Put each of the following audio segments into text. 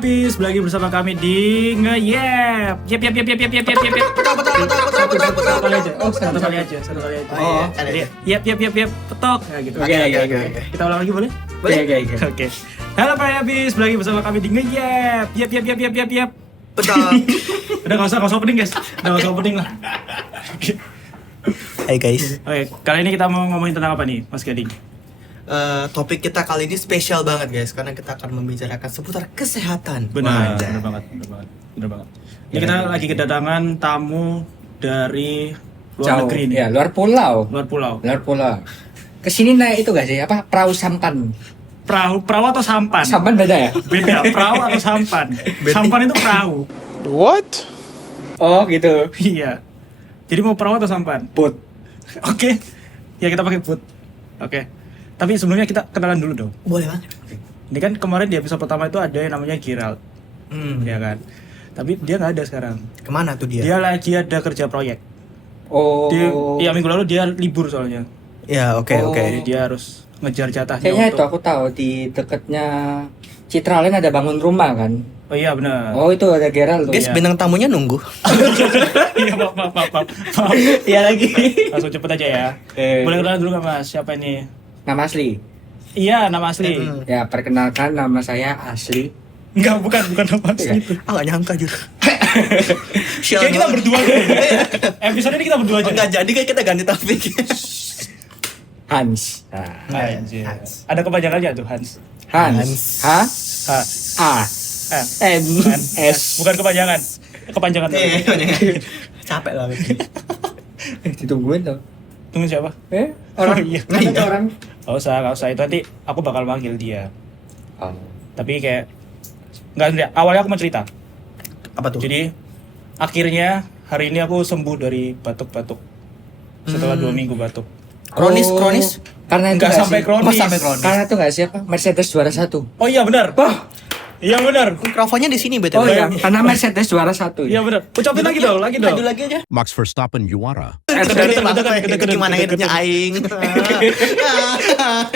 Habis lagi bersama kami di Ngeyep. Yep. Satu kali aja. Oh, Jadi yep, petok. Ya gitu. Oke. Kita ulang lagi boleh? Oke. Halo Pak Habis, lagi bersama kami di Ngeyep. Yep. Betul. Udah enggak usah opening, guys. Udah enggak usah opening lah. Hai guys, Oke, kali ini kita mau ngomongin tentang apa nih, Mas Gading? topik kita kali ini spesial banget guys, karena kita akan membicarakan seputar kesehatan. Benar Wajah. banget. Ini kita lagi kedatangan tamu dari luar negeri nih. Ya, luar pulau. Luar pulau. Kesini naik itu gak sih? Apa perahu sampan? Perahu atau sampan? Sampan beda ya? Beda, perahu atau sampan. Sampan itu perahu. What? Oh gitu. Iya. Jadi mau perahu atau sampan? Boat. Oke. Ya kita pakai boot. Oke. Tapi sebelumnya kita kenalan dulu dong. Boleh banget. Ini kan kemarin di episode pertama itu ada yang namanya Gerald, ya kan? Tapi dia nggak ada sekarang. Kemana tuh dia? Dia lagi ada kerja proyek. Oh. Iya minggu lalu dia libur soalnya. Ya oke. Jadi dia harus ngejar jatahnya. Kayaknya itu untuk... aku tahu di dekatnya Citraland ada bangun rumah kan? Oh iya benar. Oh itu ada Gerald tuh. Guys, Iya. bintang tamunya nunggu. Iya maaf. Iya lagi. Langsung cepet aja ya. Boleh kenalan dulu nggak Mas? Siapa ini? Nama asli. Iya nama asli. Ya perkenalkan nama saya Asli. Enggak bukan nama asli itu. Gak nyangka juga. Kayak kita berdua aja. Episode ini kita berdua aja. Enggak jadi kayak kita ganti topik. Hans. Nah. Anjir. Hans. Ada kepanjangannya tuh Hans. Hans. H. H. A. Eh, N. S. Bukan kepanjangan. Kepanjangan. Capek lah. Ditungguin tuh. Tunggu siapa? Orang. Oh, iya. Mana tuh orang? Gak usah. Itu nanti aku bakal manggil dia. Oh. Tapi kayak nggak awalnya aku mau cerita. Apa tuh? Jadi akhirnya hari ini aku sembuh dari batuk-batuk. Setelah 2 minggu batuk. Kronis. Karena itu Nggak nggak sampai sih? kronis. sampai kronis. Karena itu nggak siapa? Mercedes juara 1. Oh iya benar. Iya benar. Mikrofonnya di sini betul. Oh iya, karena Mercedes juara 1. Iya benar. Ucapin lagi dong. Maju lagi aja. Max Verstappen juara. Itu gimana ngeditnya aing?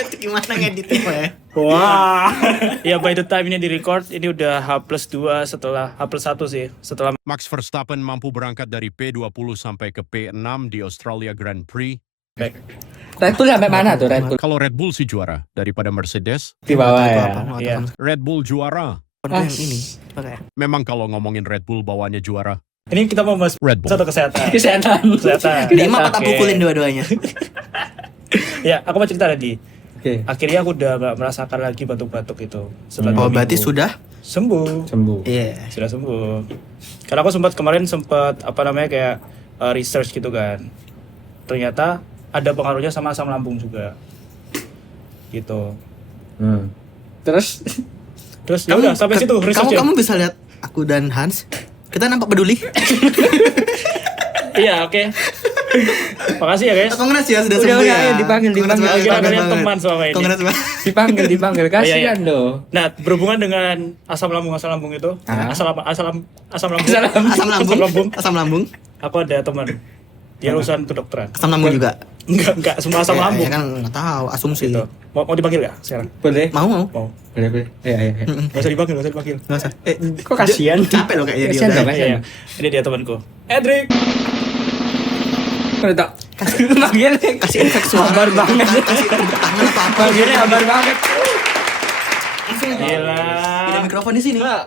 Itu gimana ngeditnya ya? Wah. Ya by the time ini di record ini udah H+2 setelah H+1 sih. Setelah Max Verstappen mampu berangkat dari P20 sampai ke P6 di Australia Grand Prix. Red Bull sampai mana tuh Red Bull? Kalau Red Bull sih juara daripada Mercedes. Di bawah ya. Iya. Red Bull juara. Yang ini. Memang kalau ngomongin Red Bull bawahnya juara. ini kita mau bahas Red Bull. satu kesehatan. Kesehatan. Lima patah Oke. pukulin dua-duanya. Ya, aku mau cerita tadi. Oke. Akhirnya aku udah gak merasakan lagi batuk-batuk itu. Setelah Oh 2 berarti minggu. sudah? Sembuh. Iya. Sudah sembuh. Karena aku kemarin sempat kayak research gitu kan. Ternyata ada pengaruhnya sama asam lambung juga. Gitu. Terus Ya udah sampai situ researchnya. Kamu bisa lihat aku dan Hans. Kita nampak peduli. Iya, oke. Makasih ya, guys. Kongres ya sudah Udah, sembuh udah, ya. ayo dipanggil. Kira kalian teman selama ini. Kongres banget. dipanggil Iya, iya. kasihan loh. Nah, berhubungan dengan asam lambung itu, Ah. asam lambung. Asam lambung. Aku ada teman. Dia urusan kedokteran. Asam lambung juga. Enggak semua asam Ya, lambung. Ya kan nggak tahu asumsi. Gitu. Mau dipanggil gak sekarang? Boleh. Mau. Mau. Boleh. Iya. Gak usah dipanggil. Nggak usah. Kok kasihan? Capek loh kayaknya dia. Kasihan udah. dong, Iya. Ini dia temanku. Edric. Udah tak. Manggil. Kasih efek suara. Sabar banget. Kasih tepuk tangan apa apa. Manggilnya sabar banget. Gila. Ada mikrofon di sini. Wah,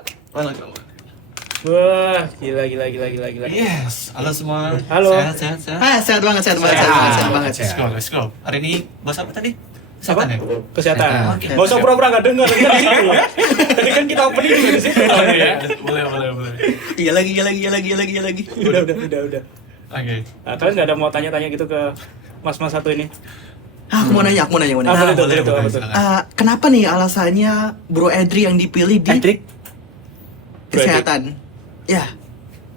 gila. Yes, halo semua. Halo. Sehat. Sehat banget. Sehat banget. Let's go. Hari ini bahas apa tadi? Apa? Kesehatan ya? Kesehatan. Oke. Gak usah pura-pura gak denger. Tadi kan kita opening juga di situ. Ya. Boleh. Iya lagi. Udah. Oke. Nah, kalian gak ada mau tanya-tanya gitu ke mas-mas satu ini? Aku mau nanya. Apa itu? boleh, Apa tuh? silakan. Kenapa nih alasannya Bro Edri yang dipilih di Edric? kesehatan? Ya,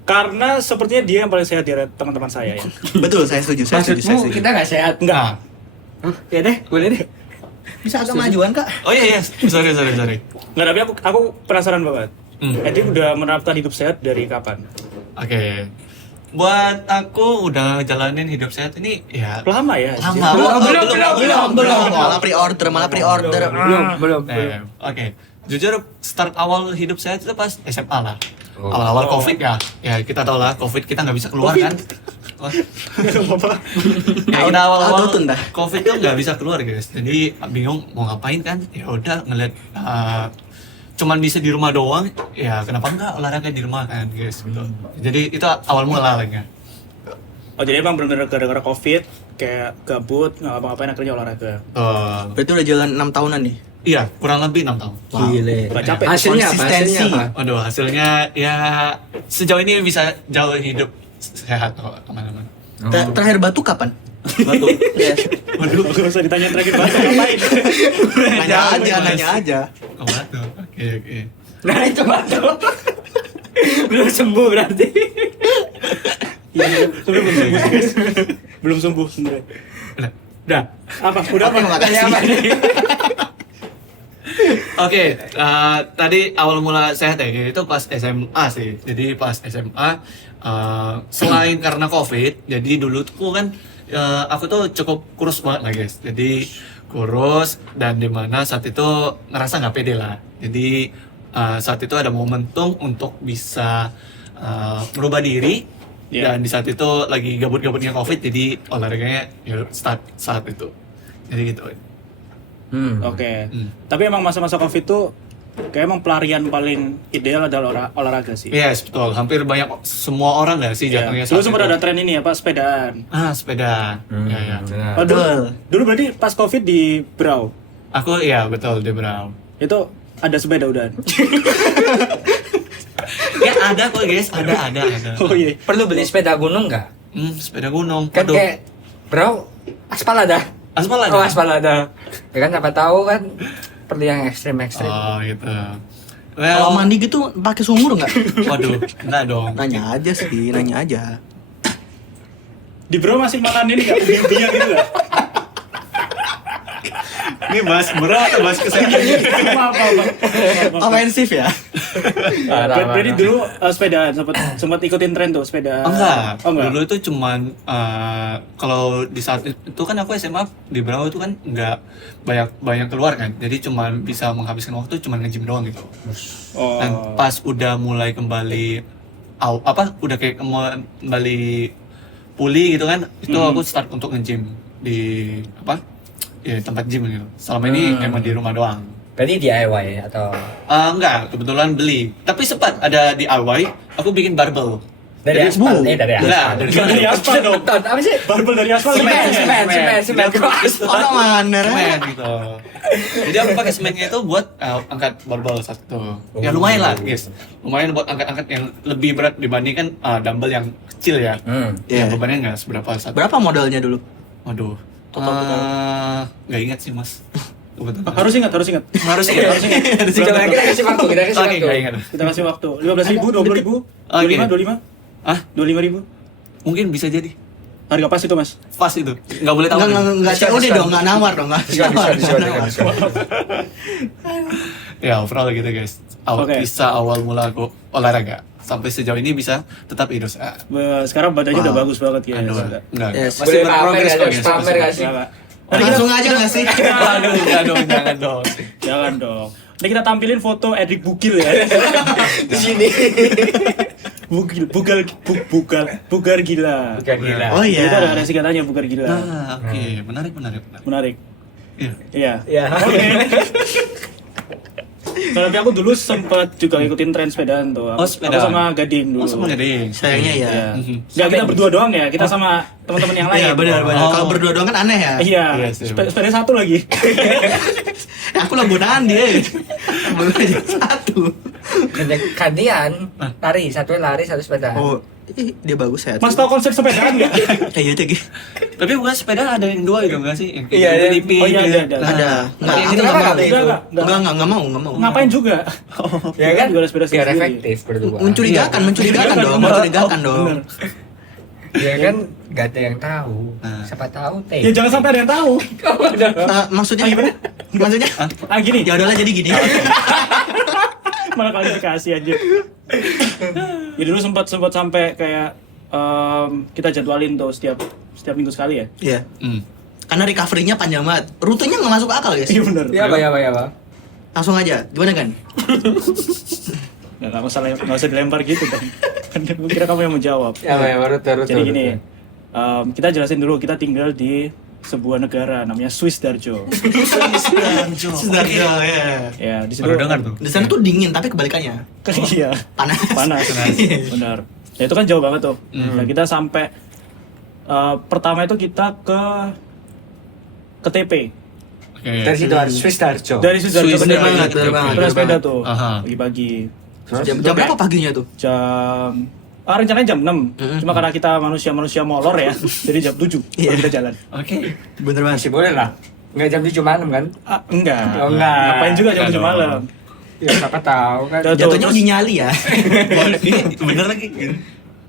Karena sepertinya dia yang paling sehat di teman-teman saya ya. betul. Saya setuju. Maksudmu kita nggak sehat? Enggak. Ya deh, boleh deh. Bisa agak majuan kak? Oh iya. Sorry. Enggak, tapi aku penasaran banget. Edric udah menerapkan hidup sehat dari kapan? Oke. Buat aku udah jalanin hidup sehat ini ya Lama ya? Lama. Belum. Malah pre-order. Belum. Oke. Jujur start awal hidup saya itu pas SMA lah. Oh. Awal-awal COVID ya. Ya kita tahu lah COVID kita nggak bisa keluar kan. Oh. Ya, kita awal-awal Auto-tune dah. COVID tuh nggak bisa keluar guys. Jadi bingung mau ngapain kan. Ya udah ngeliat cuman bisa di rumah doang. Ya kenapa enggak olahraga di rumah kan guys gitu. Jadi itu awal mulanya. Oh jadi emang bener-bener gara-gara COVID kayak gabut nggak ngapa-ngapain akhirnya olahraga. Berarti udah jalan 6 tahunan nih. Iya kurang lebih 6 tahun. Gile. Nggak capek. Hasilnya apa? Konsistensi. Hasilnya apa? Waduh hasilnya ya sejauh ini bisa jauh hidup sehat kok aman-aman. Terakhir batuk kapan? Batu. Iya. Waduh, gak usah ditanya terakhir banget ngapain. Nanya aja. Oh, batu. Oke. Nah itu batu. Belum sembuh berarti. Iya, sebenarnya belum sembuh guys. Belum sembuh sebenarnya. Udah. Apa? Udah apa? Makasih. Oke, tadi awal mula sehat ya, itu pas SMA sih. Jadi pas SMA, selain karena COVID, jadi dulu tuh kan aku tuh cukup kurus banget lah guys. Jadi kurus dan dimana saat itu ngerasa nggak pede lah. Jadi saat itu ada momentum untuk bisa merubah diri. Yeah. Dan di saat itu lagi gabut-gabutnya COVID, jadi olahraganya ya start saat itu. Jadi gitu. Oke. Tapi emang masa-masa COVID tuh kayak emang pelarian paling ideal adalah olahraga sih. Yes, betul. Hampir banyak semua orang nggak sih Iya. jatuhnya Dulu saat sempat itu. ada tren ini ya, Pak, sepedaan. Sepeda. Ya. Benar. Oh, dulu berarti pas COVID di Brau. Aku ya betul di Brown. Itu ada sepeda udah. Ya ada kok guys, ada. Oh iya. Perlu beli sepeda gunung nggak? Sepeda gunung. Kan Waduh. kayak bro, aspal ada. Aspal ada? Oh aspal ada. Ya kan siapa tahu kan perlu yang ekstrim-ekstrim. Oh gitu. Kalau mandi gitu pakai sumur nggak? Waduh, enggak dong. Nanya aja sih, nanya aja. Di Brau masih makan ini enggak? Ubi-ubian gitu enggak? Ini bahas berat atau bahas kesehatan? Apa. Ofensif ya? Berarti dulu sepedaan sempat ikutin tren tuh sepeda. Enggak. Oh, enggak. Dulu itu cuman kalau di saat itu kan aku SMA di Brau itu kan enggak banyak keluar kan. Jadi cuman bisa menghabiskan waktu cuman nge-gym doang gitu. Oh. Dan pas udah mulai kembali udah kayak kembali pulih gitu kan, itu aku start untuk nge-gym di ya tempat gym gitu. Selama ini emang di rumah doang. Berarti DIY atau Enggak, kebetulan beli. Tapi sempat ada DIY, aku bikin barbel. dari Jadi- aspal? Dari Enggak, aspal. dari aspal dong. Beton, apa sih? Barbel dari aspal. Semen. Oh, mana? Semen gitu. Jadi aku pakai semennya itu buat angkat barbel satu. Ya lumayan lah, guys. Lumayan buat angkat-angkat yang lebih berat dibandingkan dumbbell yang kecil ya. Iya. Yang bebannya nggak seberapa satu. Berapa modalnya dulu? Waduh. Nggak ingat sih mas. Kebetulan. Harus ingat. Harus ingat. Coba kita kasih waktu, kita kasih Oke, nggak waktu. ingat. Kita kasih waktu. 15.000, 20.000, Oke. 25. Ah, 25.000. mungkin bisa jadi. Harga pas itu, Mas. Pas itu. Nggak boleh tahu. Enggak COD dong, enggak nawar dong, enggak nawar. Ya overall gitu guys. Oke. Kisah awal mula aku olahraga sampai sejauh ini bisa tetap hidup sehat. Sekarang badannya udah bagus banget ya. Aduh, enggak. Yes. Masih Masih pamer berprogres nggak kok sih? guys. Pamer nggak sih? Ya, Pak. Langsung aja nggak sih? Aduh, enggak dong, jangan dong. Jangan dong. Nanti kita tampilin foto Edric Bugil ya. Di sini. Bugar gila. Bukan gila. Oh iya. Itu ada singkatannya Bugar gila. Oke, menarik. Menarik. Iya. Iya. Iya. Oke. Tapi aku dulu sempat juga ngikutin tren sepedaan tuh. Oh, sepedaan. Aku sama Gading dulu. Oh, sama Gading. Sayangnya ya. Iya. Nggak, kita berdua doang ya. Kita sama teman-teman yang lain. Iya, benar. Oh. Kalau berdua doang kan aneh ya. Iya. Iya sih, Sepeda satu lagi. Aku langgunaan dia. Belum aja satu. Gantian lari, satu sepeda. Oh, dia bagus ya. Mas tahu konsep sepedaan nggak? Iya, Cek. Tapi bukan sepeda ada yang dua gitu enggak sih? Yang Iya, iya. tipis. Oh, iya, ada. Ada. Enggak, Yang aku itu enggak apa mau. kali itu? Enggak mau. Ngapain juga? Ya kan? Juga ada sepeda Biar sendiri. efektif berdua. Mencurigakan dong. Bener. Ya kan gak ada yang tahu. Nah. Siapa tahu teh. Ya jangan sampai ada yang tahu. Maksudnya gimana? Maksudnya? Gini. Ya udahlah jadi gini. Malah klarifikasi aja. Ya dulu sempat sampai kayak kita jadwalin tuh setiap minggu sekali ya. Iya. Hmm. Karena recovery-nya panjang banget. Rutenya nggak masuk akal, guys. Iya benar. Iya, Pak. Langsung aja, gimana kan? Nggak usah dilempar gitu dong. Kan gue kira kamu yang menjawab. Ya, baru terus. Jadi gini, kita jelasin dulu, kita tinggal di sebuah negara namanya Swiss Darjo. Sudarjo ya. Ya, di situ. Baru dengar tuh. Di sana tuh dingin tapi kebalikannya. Iya. Panas. Panas. Benar. Ya itu kan jauh banget tuh. Nah, kita sampai pertama itu kita ke TP. Oke. Dari situ harus Swiss Darjo. Dari Swiss Darjo Swiss, bener bener banget, banget. bener banget, Kita bener sepeda banget. tuh Aha. pagi-pagi. Jam berapa paginya tuh? Jam rencananya jam 6. Cuma karena kita manusia molor ya. Jadi jam 7 baru kita jalan. Oke. Bener banget. Masih boleh lah. Nggak jam 7 malam kan? Enggak. Oh, enggak. Ngapain juga jam 7 Enggak malam. Ya siapa tahu kan. Tuh, Jatuhnya terus- uji nyali ya. Bener lagi.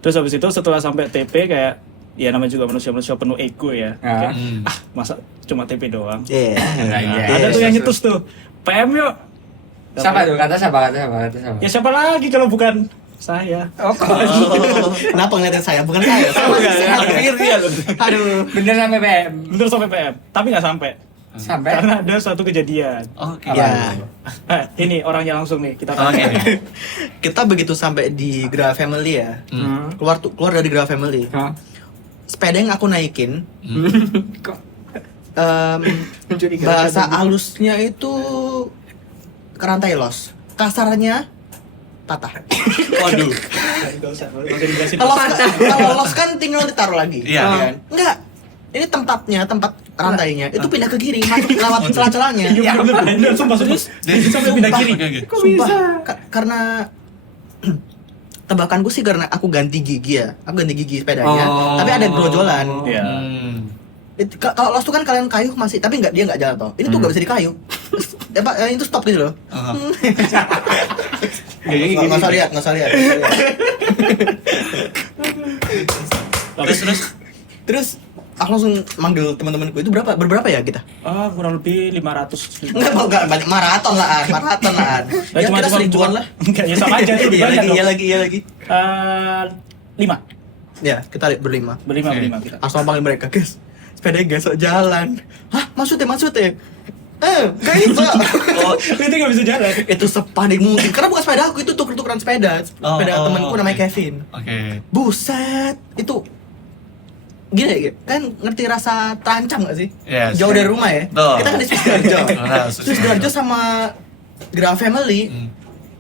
Terus habis itu setelah sampai TP kayak ya namanya juga manusia penuh ego ya. Ah. Kayak, masa cuma TP doang. Iya. Ada tuh yang nyetus tuh. PM yuk. Siapa tuh? Kata siapa? Ya siapa lagi kalau bukan saya. Oh, kok. Kenapa ngeliatin saya? Bukan saya. Akhir dia loh. Aduh. Bener sampai PM. Bener sampai PM, tapi nggak sampai. Sampai. Karena ada suatu kejadian. Oke. Ya. Ini orangnya langsung nih kita Oke. tanya. Kita begitu sampai di Gra Family ya. Keluar dari Gra Family. Hah? Sepeda yang aku naikin, Kok bahasa halusnya itu kerantai los. Kasarnya patah. Waduh. Nggak usah dijelasin. Kalau los kan tinggal ditaruh lagi. Iya. Kan? Enggak. Ini tempat rantainya itu pindah ke kiri, masuk lewat celah-celahnya. Iya bener, sumpah sampai pindah kiri. Oke, oke. Sumpah, karena tebakanku sih karena aku ganti gigi ya. Aku ganti gigi sepedanya, tapi ada grojolan. Iya. Kalau los tuh kan kalian kayuh masih, tapi dia nggak jalan toh. Ini tuh nggak bisa dikayuh. Itu stop gitu loh. Aha. Nggak usah lihat. Terus aku langsung manggil teman-temanku, itu berapa ya kita? Kurang lebih 500. Enggak banyak maraton lah. Ya kita seribuan lah. Enggak, ya sama aja tuh Iya banyak dong. lagi. 5. Ya, kita berlima. Berlima kita. Langsung panggil mereka, guys. Sepeda gesok jalan. Hah, maksudnya? Gak bisa. Itu nggak bisa jalan. Itu sepanik mungkin. Karena bukan sepeda aku, itu tuker-tukeran sepeda. Sepeda temanku namanya Kevin. Oke. Buset, itu gini, kan ngerti rasa terancam gak sih? Yes. Jauh dari rumah ya. Betul. Kita kan di Swiss Darjo. Swiss Swiss Darjo sama Gra Family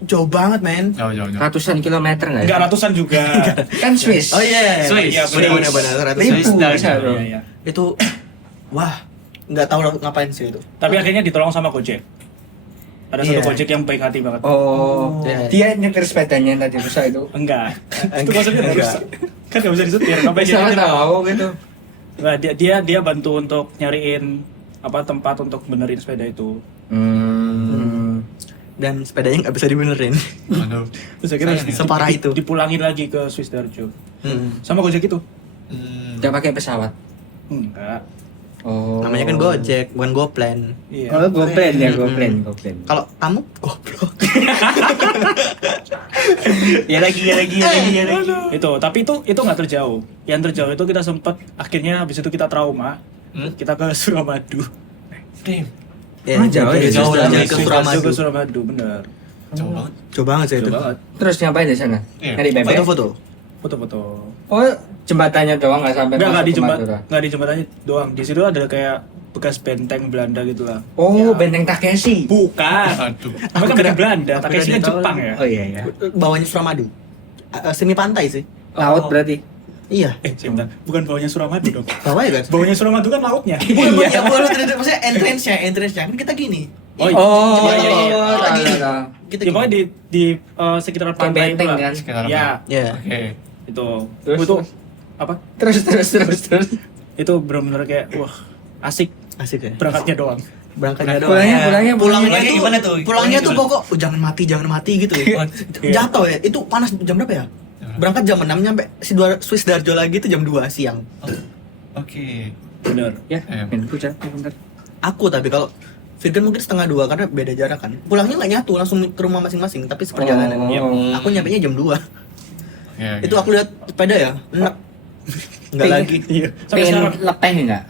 jauh banget, men. Jauh. ratusan kilometer nggak ya? Enggak ratusan juga. Kan Swiss. Oh iya. Swiss. Iya, benar. Swiss Darjo. Iya. Itu wah, nggak tahu ngapain sih itu. Tapi akhirnya ditolong sama Gojek. Ada Iya. satu Gojek yang baik hati banget. Oh, Iya. dia nyetir sepedanya yang tadi rusak itu. Enggak. Itu maksudnya Enggak. rusak. Kan nggak bisa disetir. Sampai Siapa tahu gitu. Nah, dia bantu untuk nyariin tempat untuk benerin sepeda itu. Dan sepedanya nggak bisa dibenerin. Waduh. Terus akhirnya Separah itu. dipulangin lagi ke Swiss Darjo. Hmm. Sama Gojek itu. Dia pakai pesawat. Enggak. Oh. Namanya kan Gojek, bukan Goplan. Iya. Oh, GoPlan ya, GoPlan. Kalau kamu goblok. Ya lagi. Itu, tapi itu nggak terjauh. Yang terjauh itu kita sempat akhirnya habis itu kita trauma. Kita ke Suramadu. Damn. Ya, Jauh ya, jauh jauh lagi ya, ke Swiss Darjo Suramadu. ke Suramadu, bener. Jauh banget. Jauh banget sih itu. Jauh banget. Terus ngapain di sana? Iya. Nyari bebek. Foto-foto. Foto-foto. Oh, jembatannya doang nggak sampai Nggak masuk di ke Madura. nggak di jembatannya doang. Di situ ada kayak bekas benteng Belanda gitu lah. Oh, benteng Takeshi. Bukan. Aduh. Aku kan benteng Belanda, aku Takeshi kira kan dia tahu. Jepang ya. Oh iya. Bawahnya Suramadu. Semi pantai sih. Laut berarti. Iya. Sebentar. Bukan bawahnya Suramadu dong. Bawah ya kan? Bawahnya Suramadu kan lautnya. Bukan maksudnya entrance-nya kan kita gini. Oh, Oh, Iya, iya. kita gini. Tahu. Kita Ya, pokoknya di sekitaran Kayak pantai benteng itu lah. kan? Sekitar Ya, Ya. Oke. itu. Terus, itu terus. apa? Terus. Itu benar-benar kayak wah, asik Asik ya. berangkatnya doang. Berangkatnya doang. Pulangnya Pulangnya tuh gimana tuh? Pulangnya tuh Pulangnya pokok jangan mati gitu ya. Iya. Jatuh ya. Itu panas jam berapa ya? Berangkat jam 6 nyampe Swiss Darjo lagi itu jam 2 siang. Oke. Bener. Ya, Iya. main pucat. Bentar. Aku tapi kalau Virgan mungkin setengah 2 karena beda jarak kan. Pulangnya nggak nyatu langsung ke rumah masing-masing tapi seperjalanan. Oh. Iya. Aku nyampe jam 2. Oke. Itu aku lihat sepeda ya, enak. Enggak Pengen- lagi. Iya. Sampai Pengen sekarang. lepeh enggak?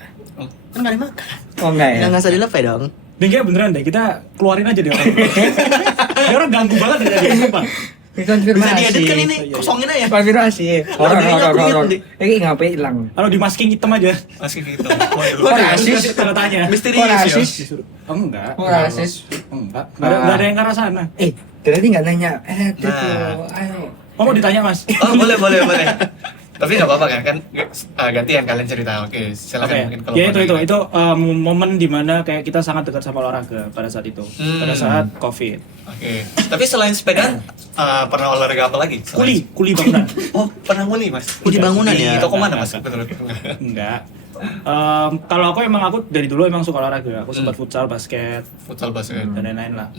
Kan nggak dimakan. Oh enggak ya? Nggak usah dilepeh dong. Kayaknya beneran deh, kita keluarin aja deh orang. Dia orang ganggu banget ya tadi, sumpah. Konfirmasi. Bisa diedit kan ini, Iya. kosongin aja. Konfirmasi. Horor. Ini ngapain hilang? Kalau di masking hitam aja. Masih gitu. Kok rasis? Tanda tanya. Kok Misterius ya. rasis? Oh, enggak. Kok rasis? Enggak. Enggak ada yang ke arah sana. Tadi nggak nanya. Ayo. Oh, mau ditanya, Mas? Oh, boleh. Tapi nggak apa-apa kan gantian kalian cerita. Oke, silakan Oke, mungkin kalau ya mau itu nanya. momen dimana kayak kita sangat dekat sama olahraga pada saat itu, pada saat COVID. Oke. Tapi selain sepeda, pernah olahraga apa lagi? Kuli bangunan. Oh, pernah muli, Mas? Kuli bangunan Di ya. toko mana, Enggak, Mas? Betul. Enggak. Kalau aku dari dulu emang suka olahraga. Aku sempat futsal, basket, Futsal basket. dan lain-lain lah.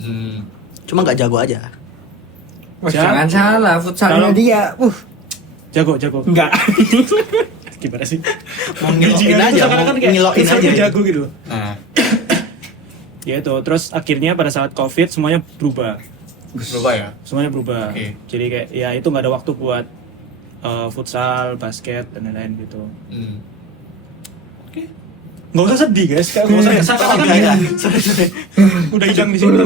Cuma nggak jago aja. Jangan salah, futsalnya Kalau- dia. Jago. Enggak. Gimana sih? Mau ngiloin Bajingan aja, itu seakan-akan mau kayak ngiloin futsal aja. tuh jago gitu. Nah, Ya itu. Terus akhirnya pada saat COVID semuanya berubah. berubah ya? Semuanya berubah. Oke. Jadi kayak ya itu nggak ada waktu buat futsal, basket, dan lain-lain gitu. Nggak usah sedih guys, kayak nggak usah seakan-akan Udah, gitu. Udah hilang di sini.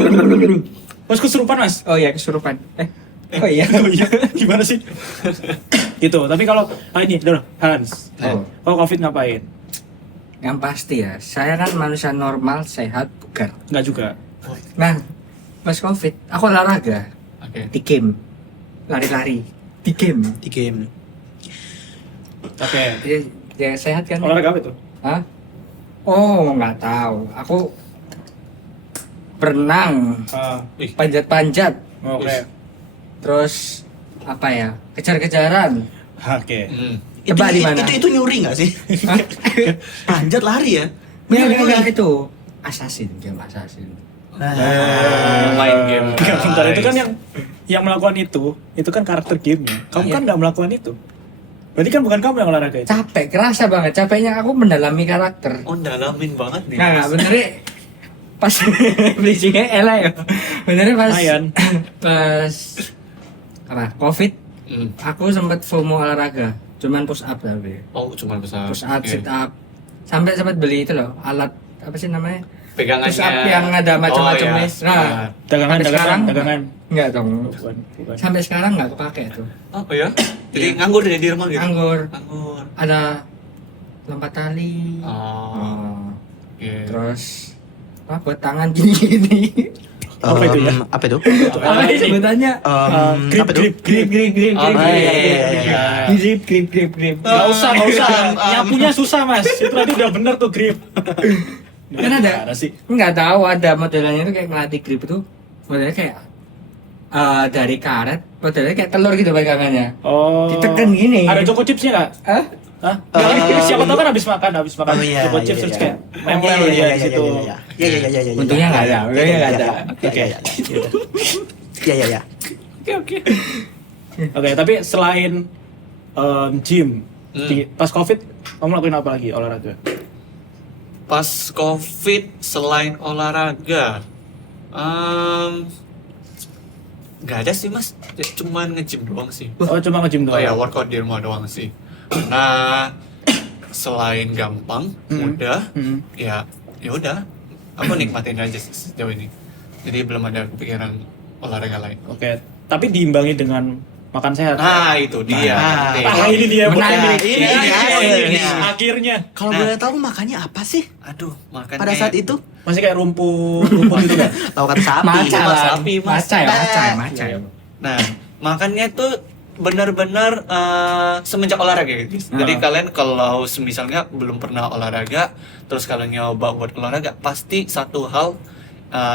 Mas kesurupan mas? Oh iya, kesurupan. Oh iya. Oh iya, gimana sih? Gitu, tapi kalau ini, dulu, Hans. Kalau COVID ngapain? Yang pasti ya, saya kan manusia normal, sehat, bugar. Nggak juga. Nah, pas COVID, aku olahraga Oke. di game, lari-lari di game. Di game. Oke. Ya sehat kan? Olahraga apa itu? Hah? Oh, nggak tahu. Aku berenang, panjat-panjat, Oke. terus apa ya? Kejar-kejaran. Oke. Tebak di mana? Itu nyuri nggak sih? Panjat lari ya? Enggak itu. Assassin, game assassin. Main game. Enggak, bentar, itu kan yang melakukan itu kan karakter gamenya. Kamu kan nggak melakukan itu. Berarti kan bukan kamu yang olahraga itu. Capek, kerasa banget. Capeknya aku mendalami karakter. Oh, dalamin banget nih. Nggak, benernya pas bridgingnya elah ya. Benernya pas Lumayan. pas apa? COVID, Hmm. aku sempat FOMO olahraga. Cuman push up tapi. Oh, cuma besar. Push up, Oke. sit up. Sampai sempat beli itu loh, alat apa sih namanya? Pegangannya. Push up yang ada macam-macam Oh, iya. nih. Nah, sampai sekarang enggak dong. Bukan. Sampai sekarang nggak kepake tuh. Oh ya? Jadi nganggur di rumah gitu? Nganggur. Nganggur. Ada lompat tali. Oh. Oke. Terus apa buat tangan gini-gini. Apa itu ya? Apa itu? Apa sih sebutannya? Apa itu? Grip. Oh, iya. Grip. Nggak usah. Nyapunya susah mas. Itu tadi udah bener tuh grip. Kan ada. Gimana sih? Nggak tahu ada modelnya itu kayak melatih grip itu. Modelnya kayak dari karet, modelnya kayak telur gitu pegangannya. Oh. Ditekan gini. Ada choco chipsnya nggak? Hah? Hah? Siapa tahu kan habis makan Oh iya. choco chips terus kayak nempel dia di situ. Iya. Untungnya nggak ada. Untungnya nggak ada. Oke. Iya. Oke. Oke, tapi selain gym, pas COVID kamu lakuin apa lagi olahraga? Pas COVID selain olahraga, nggak ada sih mas, cuman nge-gym doang sih. Oh, cuma nge-gym Oh doang. ya, workout di rumah doang sih. Nah, selain gampang, mudah, ya udah, aku nikmatin aja sejauh ini. Jadi belum ada kepikiran olahraga lain. Oke, tapi diimbangi dengan makan sehat. Nah, itu dia. Ini dia Menarik. Ini akhirnya. Kalau boleh tahu makannya apa sih? Aduh, makan Pada saat itu Masih kayak rumput gitu kan. tahu kata sapi. Maca Mas, lah. sapi, Mas. Maca. Nah, makannya tuh benar-benar semenjak olahraga gitu. Jadi kalian kalau misalnya belum pernah olahraga, terus kalian nyoba buat olahraga, pasti satu hal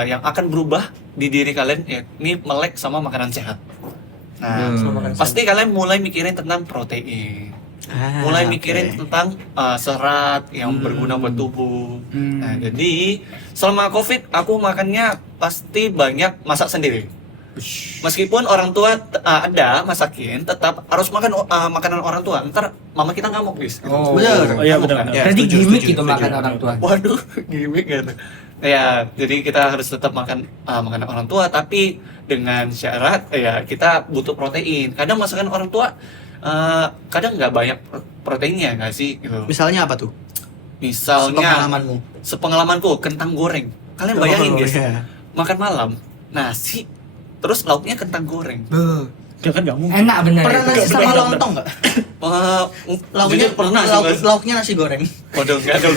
yang akan berubah di diri kalian, ya ini melek sama makanan sehat. Nah, pasti kalian mulai mikirin tentang protein. Mulai mikirin tentang serat yang berguna buat tubuh. Nah, jadi selama COVID aku makannya pasti banyak masak sendiri. Meskipun orang tua ada masakin, tetap harus makan makanan orang tua. Ntar mama kita ngamuk, guys. Oh. Bener. Oh iya Ngamuk benar. kan? Ya, Berarti setuju, gimmick setuju, itu setuju. makan orang tua. Waduh, gimmick gitu. Ya, jadi kita harus tetap makan makanan orang tua, tapi dengan syarat ya kita butuh protein. Kadang masakan orang tua kadang nggak banyak proteinnya nggak sih gitu. Misalnya apa tuh? Misalnya Pengalamanmu. sepengalamanku kentang goreng Kalian bayangin Oh, guys, iya. makan malam nasi, terus lauknya kentang goreng. Ya kan nggak mungkin. Enak bener Pernah itu. nasi sama Bentar. lontong nggak? Wah, Lauknya jujur pernah sih, Mas. lauknya nasi goreng. Waduh, enggak dong.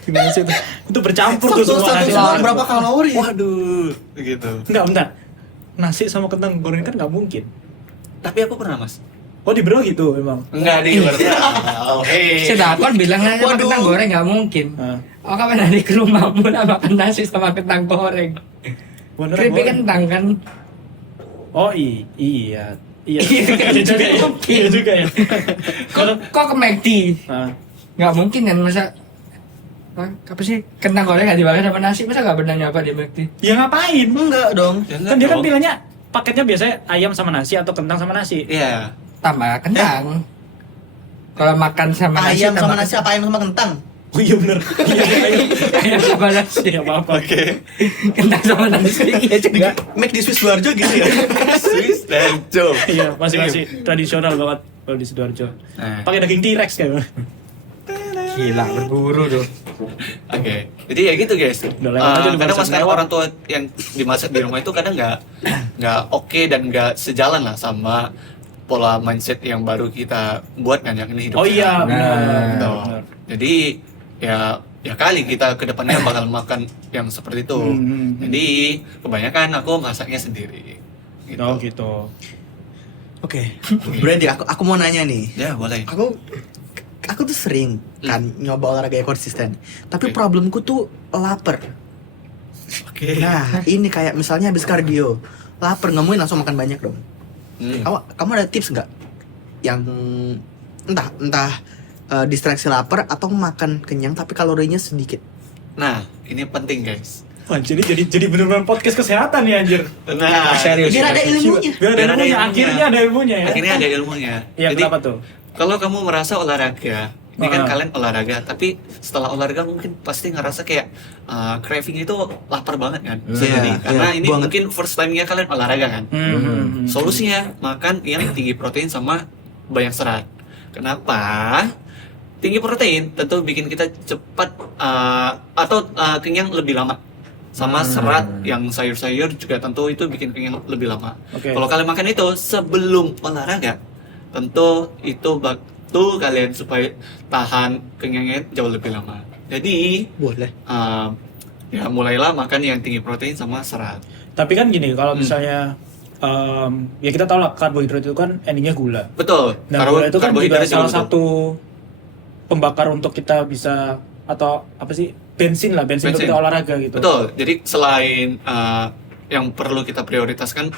Gimana sih itu? Itu bercampur tuh Satu semua nasi. semua berapa kalori? Waduh, begitu. Enggak, bentar. Nasi sama kentang goreng kan nggak mungkin. Tapi aku pernah, Mas. Oh di bro gitu emang. Enggak di Si Dakon bilang aja Waduh. kentang goreng nggak mungkin. Nah, Oh kapan hari ke rumahmu nak makan nasi sama kentang goreng. bener, Keripik Boy. kentang kan. Oh iya. Iya juga ya. Iya juga ya. Kok ke McD? Nah, Nggak mungkin kan masa. Hah, apa sih kentang goreng nggak dimakan sama nasi? Masa nggak pernah nyoba di McD? ya ngapain? Enggak dong. Kan dia kan bilangnya paketnya biasanya ayam sama nasi atau kentang sama nasi. Iya. Tambah kentang. Kalau makan sama nasi Ayam sama tambah nasi apa ayam sama kentang? Oh iya bener. Iya ayam. ayam sama nasi. Ya apa-apa. Oke. Kentang sama nasi. Iya juga. Make di Swiss Barjo gitu ya. Swiss dan Joe. Iya, masih tradisional banget kalau di Sidoarjo. Nah. Pakai daging T-Rex kayak. Gila berburu tuh. Oke, jadi ya gitu guys. Udah lewat aja, udah Kadang barusan masakan lewat. orang tua yang dimasak di rumah itu kadang nggak oke dan nggak sejalan lah sama pola mindset yang baru kita buat kan yang ini hidup Oh iya, sehat. benar. Gitu. benar. Jadi ya kali kita kedepannya bakal makan yang seperti itu. Jadi kebanyakan aku masaknya sendiri. Gitu. Oh gitu. Oke. Berarti aku mau nanya nih. Ya boleh. Aku tuh sering kan nyoba olahraga yang konsisten. Tapi Oke. problemku tuh lapar. Oke. Nah, ini kayak misalnya habis kardio, lapar nggak mungkin langsung makan banyak dong. Hmm. Kamu ada tips nggak yang entah distraksi lapar atau makan kenyang tapi kalorinya sedikit? Nah, ini penting guys. Wah, jadi bener-bener podcast kesehatan ya anjir. Nah, Serius. Biar ada ilmunya. Biar ada Biar ada ilmunya, ilmunya. akhirnya ada ilmunya ya. akhirnya ada ilmunya. Iya, Jadi kenapa tuh? kalau kamu merasa olahraga, ini kan Ah. kalian olahraga, tapi setelah olahraga mungkin pasti ngerasa kayak craving itu lapar banget kan, bisa Iya, jadi karena iya, ini banget. mungkin first time-nya kalian olahraga kan. Solusinya makan yang tinggi protein sama banyak serat. Kenapa? Tinggi protein tentu bikin kita cepat atau kenyang lebih lama. Sama serat yang sayur-sayur juga tentu itu bikin kenyang lebih lama. Oke. Kalau kalian makan itu sebelum olahraga, tentu itu bantu kalian supaya tahan kenyangnya jauh lebih lama. Jadi Boleh. ya mulailah makan yang tinggi protein sama serat. Tapi kan gini, kalau misalnya ya kita tahu lah karbohidrat itu kan endingnya gula. Betul. Dan gula itu kan juga karbohidrat salah betul. satu pembakar untuk kita bisa atau apa sih bensin untuk Bensin. kita olahraga gitu. Betul. Jadi selain yang perlu kita prioritaskan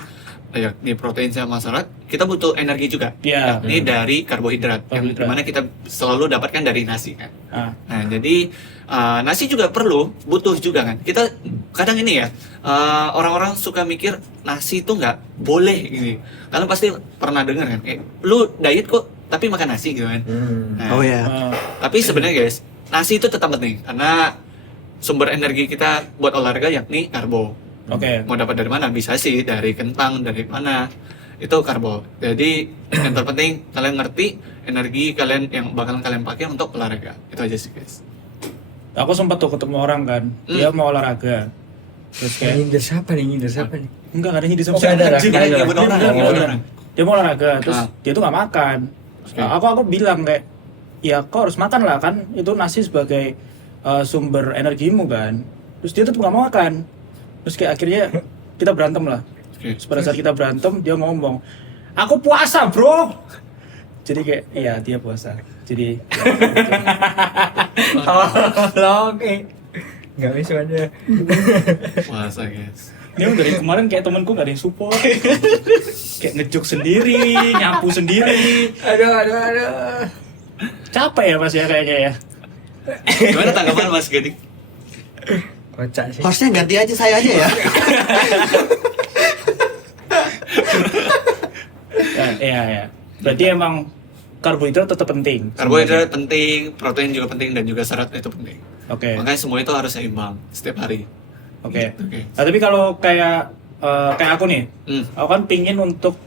yakni protein sama serat, kita butuh energi juga. Iya. Ini dari karbohidrat, yang Karbohidrat. dimana kita selalu dapatkan dari nasi kan. Ah, Nah, jadi nasi juga perlu, butuh juga kan. Kita kadang ini ya, orang-orang suka mikir nasi itu nggak boleh gini. Kalian pasti pernah dengar kan, lu diet kok tapi makan nasi gitu kan. Nah, Oh ya. tapi sebenarnya guys, nasi itu tetap penting karena sumber energi kita buat olahraga yakni karbo. Oke. Mau dapat dari mana? Bisa sih dari kentang, dari mana? Itu karbo. Jadi yang terpenting kalian ngerti energi kalian yang bakalan kalian pakai untuk olahraga. Itu aja sih guys. Aku sempat tuh ketemu orang kan, dia mau olahraga. Terus kayak Nyindir siapa nih? enggak ada yang di Oh, nggak ada. Dia Nggak ada. bilang, Nggak ada. dia bilang, dia mau olahraga, terus Ah. dia tuh nggak makan. Oke. Aku bilang kayak, ya kau harus makan lah kan, itu nasi sebagai sumber energimu kan. Terus dia tuh nggak mau makan. Terus kayak akhirnya kita berantem lah. Oke. Terus pada saat kita berantem dia ngomong, aku puasa bro. Jadi kayak, iya dia puasa. Jadi Oh, oke. Nggak bisa ada. Puasa guys. dia dari kemarin kayak temanku nggak ada yang support. Kayak ngejuk sendiri, nyapu sendiri. Aduh. Capek ya mas ya kayaknya ya. Gimana tanggapan Mas Gading? Kocak sih. Hostnya ganti aja saya aja ya. Ya. Berarti emang karbohidrat tetap penting. Karbohidrat penting, protein juga penting, dan juga serat itu penting. Oke. Makanya semua itu harus seimbang setiap hari. Oke. Oke. Nah, tapi kalau kayak aku nih, Hmm. aku kan pingin untuk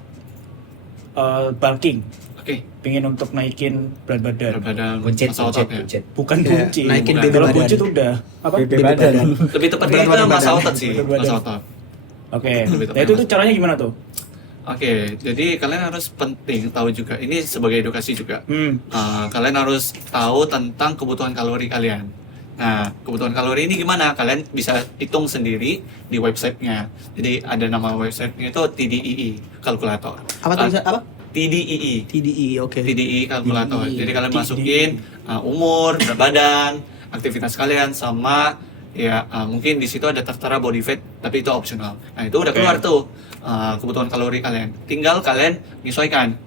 bulking. Oke. pengen untuk naikin berat badan. Daripada Buncit, masa otot ya. buncit. Bukan Ya, buncit. naikin Bukan. BB Kalau badan. buncit udah apa? BB badan. Lebih tepatnya Berat itu badan. masa otot sih, Berat badan. masa otot. Oke. Lebih Nah itu tuh caranya gimana tuh? Oke, jadi kalian harus penting tahu juga, ini sebagai edukasi juga. Kalian harus tahu tentang kebutuhan kalori kalian. Nah, kebutuhan kalori ini gimana? Kalian bisa hitung sendiri di websitenya. Jadi ada nama websitenya itu TDEE kalkulator. Apa tuh apa? TDEE. TDI, oke. TDI kalkulator. TDI. Jadi kalian masukin umur, berat badan, aktivitas kalian sama ya mungkin di situ ada tertera body fat, tapi itu optional. Nah, itu udah keluar tuh kebutuhan kalori kalian. Tinggal kalian menyesuaikan.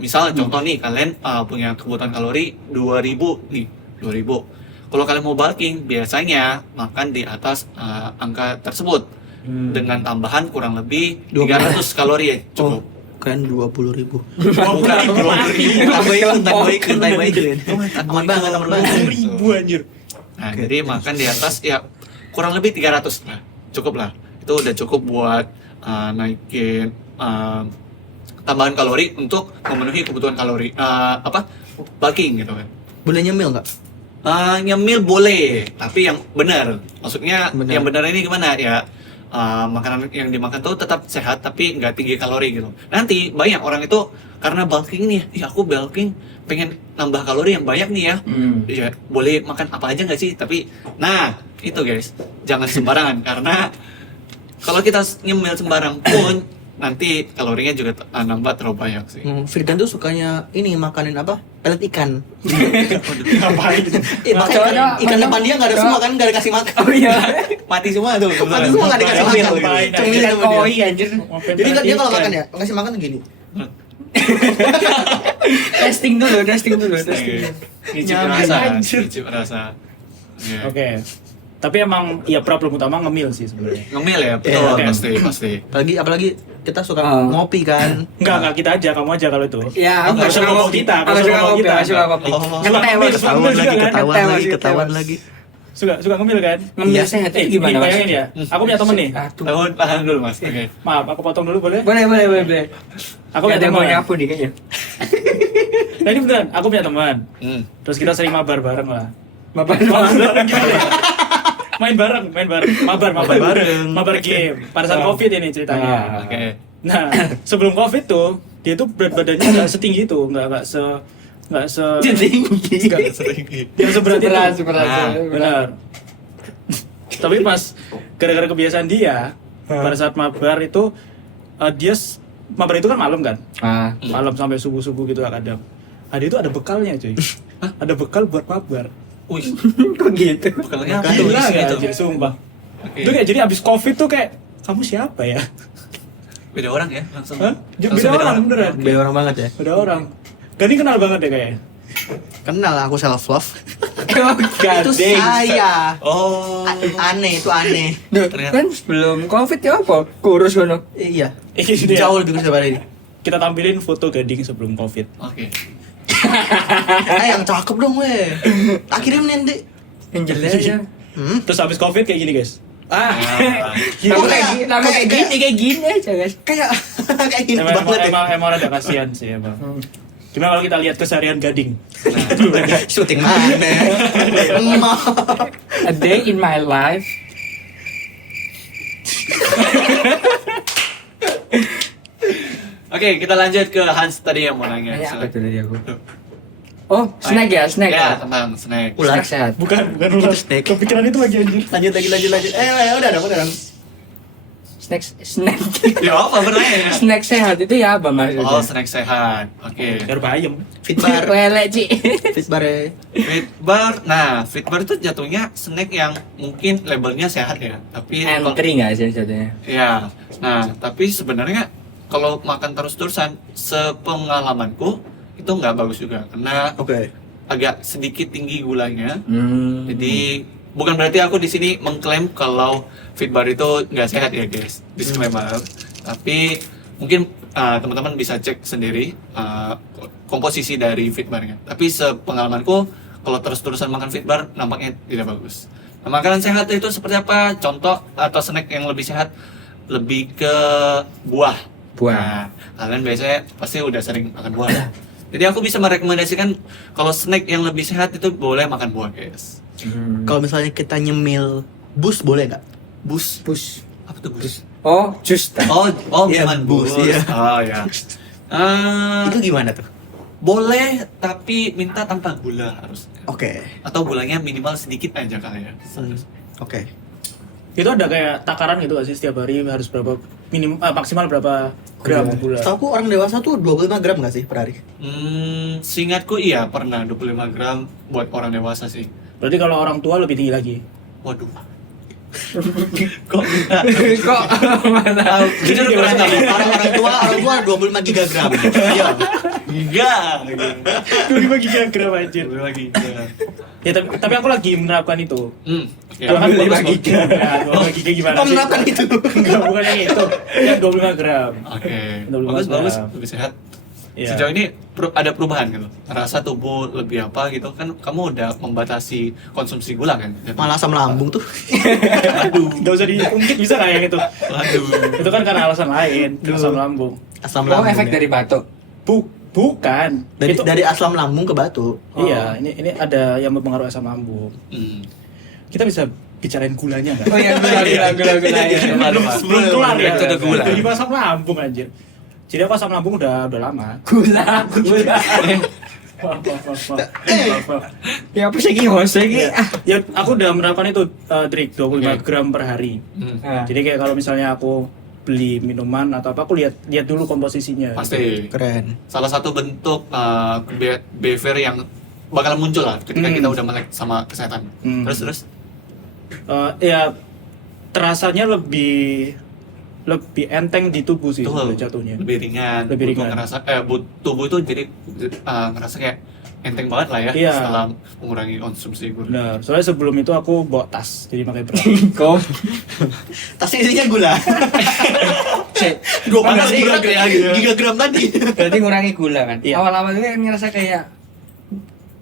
Misal contoh nih, kalian punya kebutuhan kalori 2000 nih, 2000. Kalau kalian mau bulking, biasanya makan di atas angka tersebut dengan tambahan kurang lebih 300 kalori ya, cukup. Kan 20.000. Bukan, Tambah ikut. Aman banget. Ribu anjir. Nah, jadi makan di atas ya kurang lebih 300 lah. Cukup lah. Itu udah cukup buat naikin tambahan kalori untuk memenuhi kebutuhan kalori bulking gitu kan. Boleh nyemil nggak? Nyemil boleh, tapi yang benar. Maksudnya Benar. yang benar ini gimana ya? Makanan yang dimakan tuh tetap sehat tapi nggak tinggi kalori gitu. Nanti banyak orang itu karena bulking nih, aku bulking pengen nambah kalori yang banyak nih ya. Ya boleh makan apa aja nggak sih? Tapi nah itu guys, jangan sembarangan karena kalau kita nyemil sembarang pun nanti kalorinya juga nambah terlalu banyak sih. Firdan tuh sukanya ini makanin apa? Pelet ikan. Ngapain? Makanya ikan depan dia nggak ada semua kan, nggak dikasih makan. Oh iya. Mati semua tuh. Mati semua nggak dikasih makan. Ngapain? Cemil Ikan sama dia. koi anjir. Jadi kan dia kalau makan ya, ngasih makan tuh gini. Testing dulu. Ngicip Nyampe, rasa, anjir. ngicip rasa. Iya. Oke. Tapi emang ya problem utama ngemil sih sebenarnya. Ngemil ya, betul, Oke. pasti. Apalagi kita suka ngopi kan. Enggak kita aja, kamu aja kalau itu. Ya, aku Nggak suka ngomong ngopi. kita, Aku suka ngopi, aku suka ngopi. Oh. Ngetem, Ngemil, Mas. ngemil juga kan? Ketahuan lagi. Suka ngemil kan? Ngemil Iya. sehat itu gimana, Mas? Bayangin ya, aku punya temen nih. Aduh. Tahan dulu mas. Oke. Maaf, aku potong dulu boleh? Boleh. Aku Gak punya ada yang mau teman. nyapu nih kayaknya. Nah ini beneran, aku punya teman. Hmm. Terus kita sering mabar bareng lah. Bapak main bareng, mabar bareng. mabar game. Pada saat covid ini ceritanya. Oke. Nah sebelum covid tuh dia tuh berat badannya nggak setinggi itu, nggak se yang seberat itu. Benar. Tapi pas gara-gara kebiasaan dia, pada saat mabar itu mabar itu kan malam kan, malam sampai subuh gitu lah kadang. Ada itu ada bekalnya cuy. Ada bekal buat mabar. Wih, Kok gitu? bekalnya apa Gila tuh? nggak Gitu. anjir, sumpah. Oke. Itu kayak jadi abis covid tuh kayak kamu siapa ya? Beda orang ya, langsung. Hah? Langsung Beda orang beneran. Beda orang banget ya. Beda orang. Gani kenal banget deh kayaknya. Kenal lah, aku self love. Gading. Itu saya. Oh. Aneh, itu aneh. Ternyata. Kan sebelum covid ya apa? Kurus kono. Iya. Ini dia. Jauh lebih kurus daripada ini. Kita tampilin foto Gading sebelum covid. Oke. Yang cakep dong weh. Tak kirim nanti. Yang jelas ya. Terus abis covid kayak gini guys. Ah. Kamu kayak gini aja guys. Kayak kayak gini Emang banget ya. emang ada kasihan sih emang. Gimana kalau kita lihat keseharian Gading? Syuting mana? A day in my life. Oke, kita lanjut ke Hans tadi yang mau nanya. Nanya apa tuh tadi aku? Oh, snack ya, snack Ya, ya. tentang snack. Snack sehat. Bukan ular. Steak. Kepikiran itu lagi anjir. Lanjut. Udah. Snack. Ya apa bertanya? Snack sehat itu ya apa maksudnya? Oh, snack sehat. Oke. Biar bayam. Fit bar. Lele, Ci. Fit bar ya. Fit bar. Nah, fit bar itu jatuhnya snack yang mungkin labelnya sehat ya, tapi Entry nggak sih jatuhnya? ya. Nah, tapi sebenarnya kalau makan terus-terusan, sepengalamanku itu nggak bagus juga karena Oke. agak sedikit tinggi gulanya. Hmm. Jadi bukan berarti aku di sini mengklaim kalau fit bar itu nggak sehat ya guys, disclaimer. Tapi mungkin teman-teman bisa cek sendiri komposisi dari fit barnya. Tapi sepengalamanku kalau terus-terusan makan fit bar nampaknya tidak bagus. Nah, makanan sehat itu seperti apa? Contoh atau snack yang lebih sehat lebih ke buah. Buah. Nah, kalian biasanya pasti udah sering makan buah. Jadi aku bisa merekomendasikan kalau snack yang lebih sehat itu boleh makan buah, guys. Kalau misalnya kita nyemil bus boleh nggak? Bus. Bus. Apa tuh bus? Oh, jus. Iya, minuman bus, bus. iya. Oh ya. Itu gimana tuh? Boleh, tapi minta tanpa gula harusnya. Oke. Atau gulanya minimal sedikit aja kali ya. Oke. Itu ada kayak takaran gitu gak sih setiap hari harus berapa maksimal berapa gram gula? Setahu aku orang dewasa tuh 25 gram nggak sih per hari? Seingatku iya pernah 25 gram buat orang dewasa sih. Berarti kalau orang tua lebih tinggi lagi. Waduh. Kok bisa? Kok mana? Jujur kurang tahu. Orang tua 25 gigagram. Iya. Enggak. 25 gigagram anjir. Lagi. Ya tapi aku lagi menerapkan itu. Oke. Karena kan 25 bagus kok. giga. Ya, 25 giga gimana Kok sih? menerapkan itu? Enggak, bukan yang itu. Yang 25 gram. Oke. 25 Bagus, gram. lebih sehat. Iya. Sejauh ini ada perubahan gitu. Rasa tubuh lebih apa gitu kan kamu udah membatasi konsumsi gula kan? Malah asam lambung tuh. Aduh, enggak usah diungkit bisa nggak yang itu? Aduh. Itu kan karena alasan lain, asam lambung. Asam Oh, lambung. efek ya. dari batuk. Bukan. dari Itu dari asam lambung ke batu. iya, ini ada yang mempengaruhi asam lambung. Hmm. Kita bisa bicarain gulanya nggak? Oh iya, gula. Belum kelar ya. Itu ada gula. Jadi asam lambung anjir. Jadi aku asam lambung udah lama. Gula. Maaf. Ya apa sih ini host ini? Ya aku udah menerapkan itu trik 25 Oke. gram per hari. Ah. Jadi kayak kalau misalnya aku beli minuman atau apa aku lihat dulu komposisinya. Pasti. Keren. Salah satu bentuk behavior yang bakal muncul lah ketika kita udah melek sama kesehatan. Terus. Ya terasanya lebih enteng di tubuh sih Betul. jatuhnya. Lebih ringan. Lebih Tubuh ringan. ngerasa tubuh itu jadi ngerasa kayak enteng banget lah ya Iya. setelah mengurangi konsumsi gula. Benar. Soalnya sebelum itu aku bawa tas jadi pakai berat. Kok? Tasnya isinya gula. Panas sih, berat ya, gitu. gigagram tadi. Berarti ngurangi gula kan? Iya. Awal-awal itu kan ngerasa kayak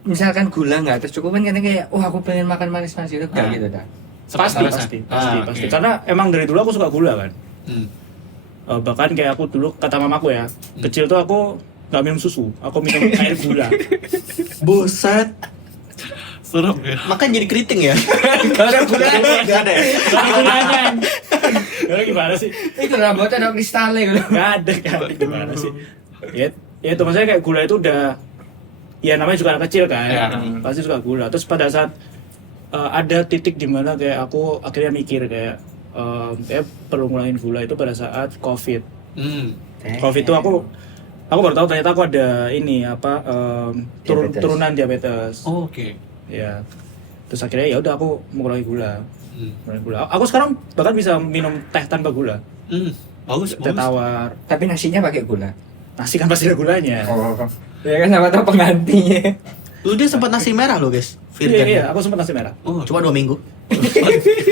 misalkan gula nggak tercukupi kan kayak oh aku pengen makan manis-manis itu Nah. kayak gitu dah. Pasti. Oke. Karena emang dari dulu aku suka gula kan. Hmm. Bahkan kayak aku dulu kata mamaku ya, kecil tuh aku nggak minum susu, aku minum air gula. Buset. Serem ya. Makan jadi keriting ya. Kalau ada gula Enggak ada ya. Gak ada gunanya. Gak gimana sih? itu rambutnya ada kristalnya gitu. Gak ada kan? Gimana sih? Ya itu maksudnya kayak gula itu udah, ya namanya juga anak kecil kan, Ya. pasti suka gula. Terus pada saat ada titik di mana kayak aku akhirnya mikir kayak perlu ngurangin gula itu pada saat COVID. COVID itu aku baru tahu ternyata aku ada ini apa Diabetes. turunan diabetes. Oh, oke. Ya. Terus akhirnya ya udah aku mengurangi gula. Hmm. Mengurangi gula. Aku sekarang bahkan bisa minum teh tanpa gula. Bagus, Teh bagus. tawar. Tapi nasinya pakai gula. Nasi kan pasti ada gulanya. Oh. Ya kan sama tahu penggantinya. Lu dia sempat nasi merah loh, guys. Iya, aku sempat nasi merah. Oh, Cuma 2 minggu.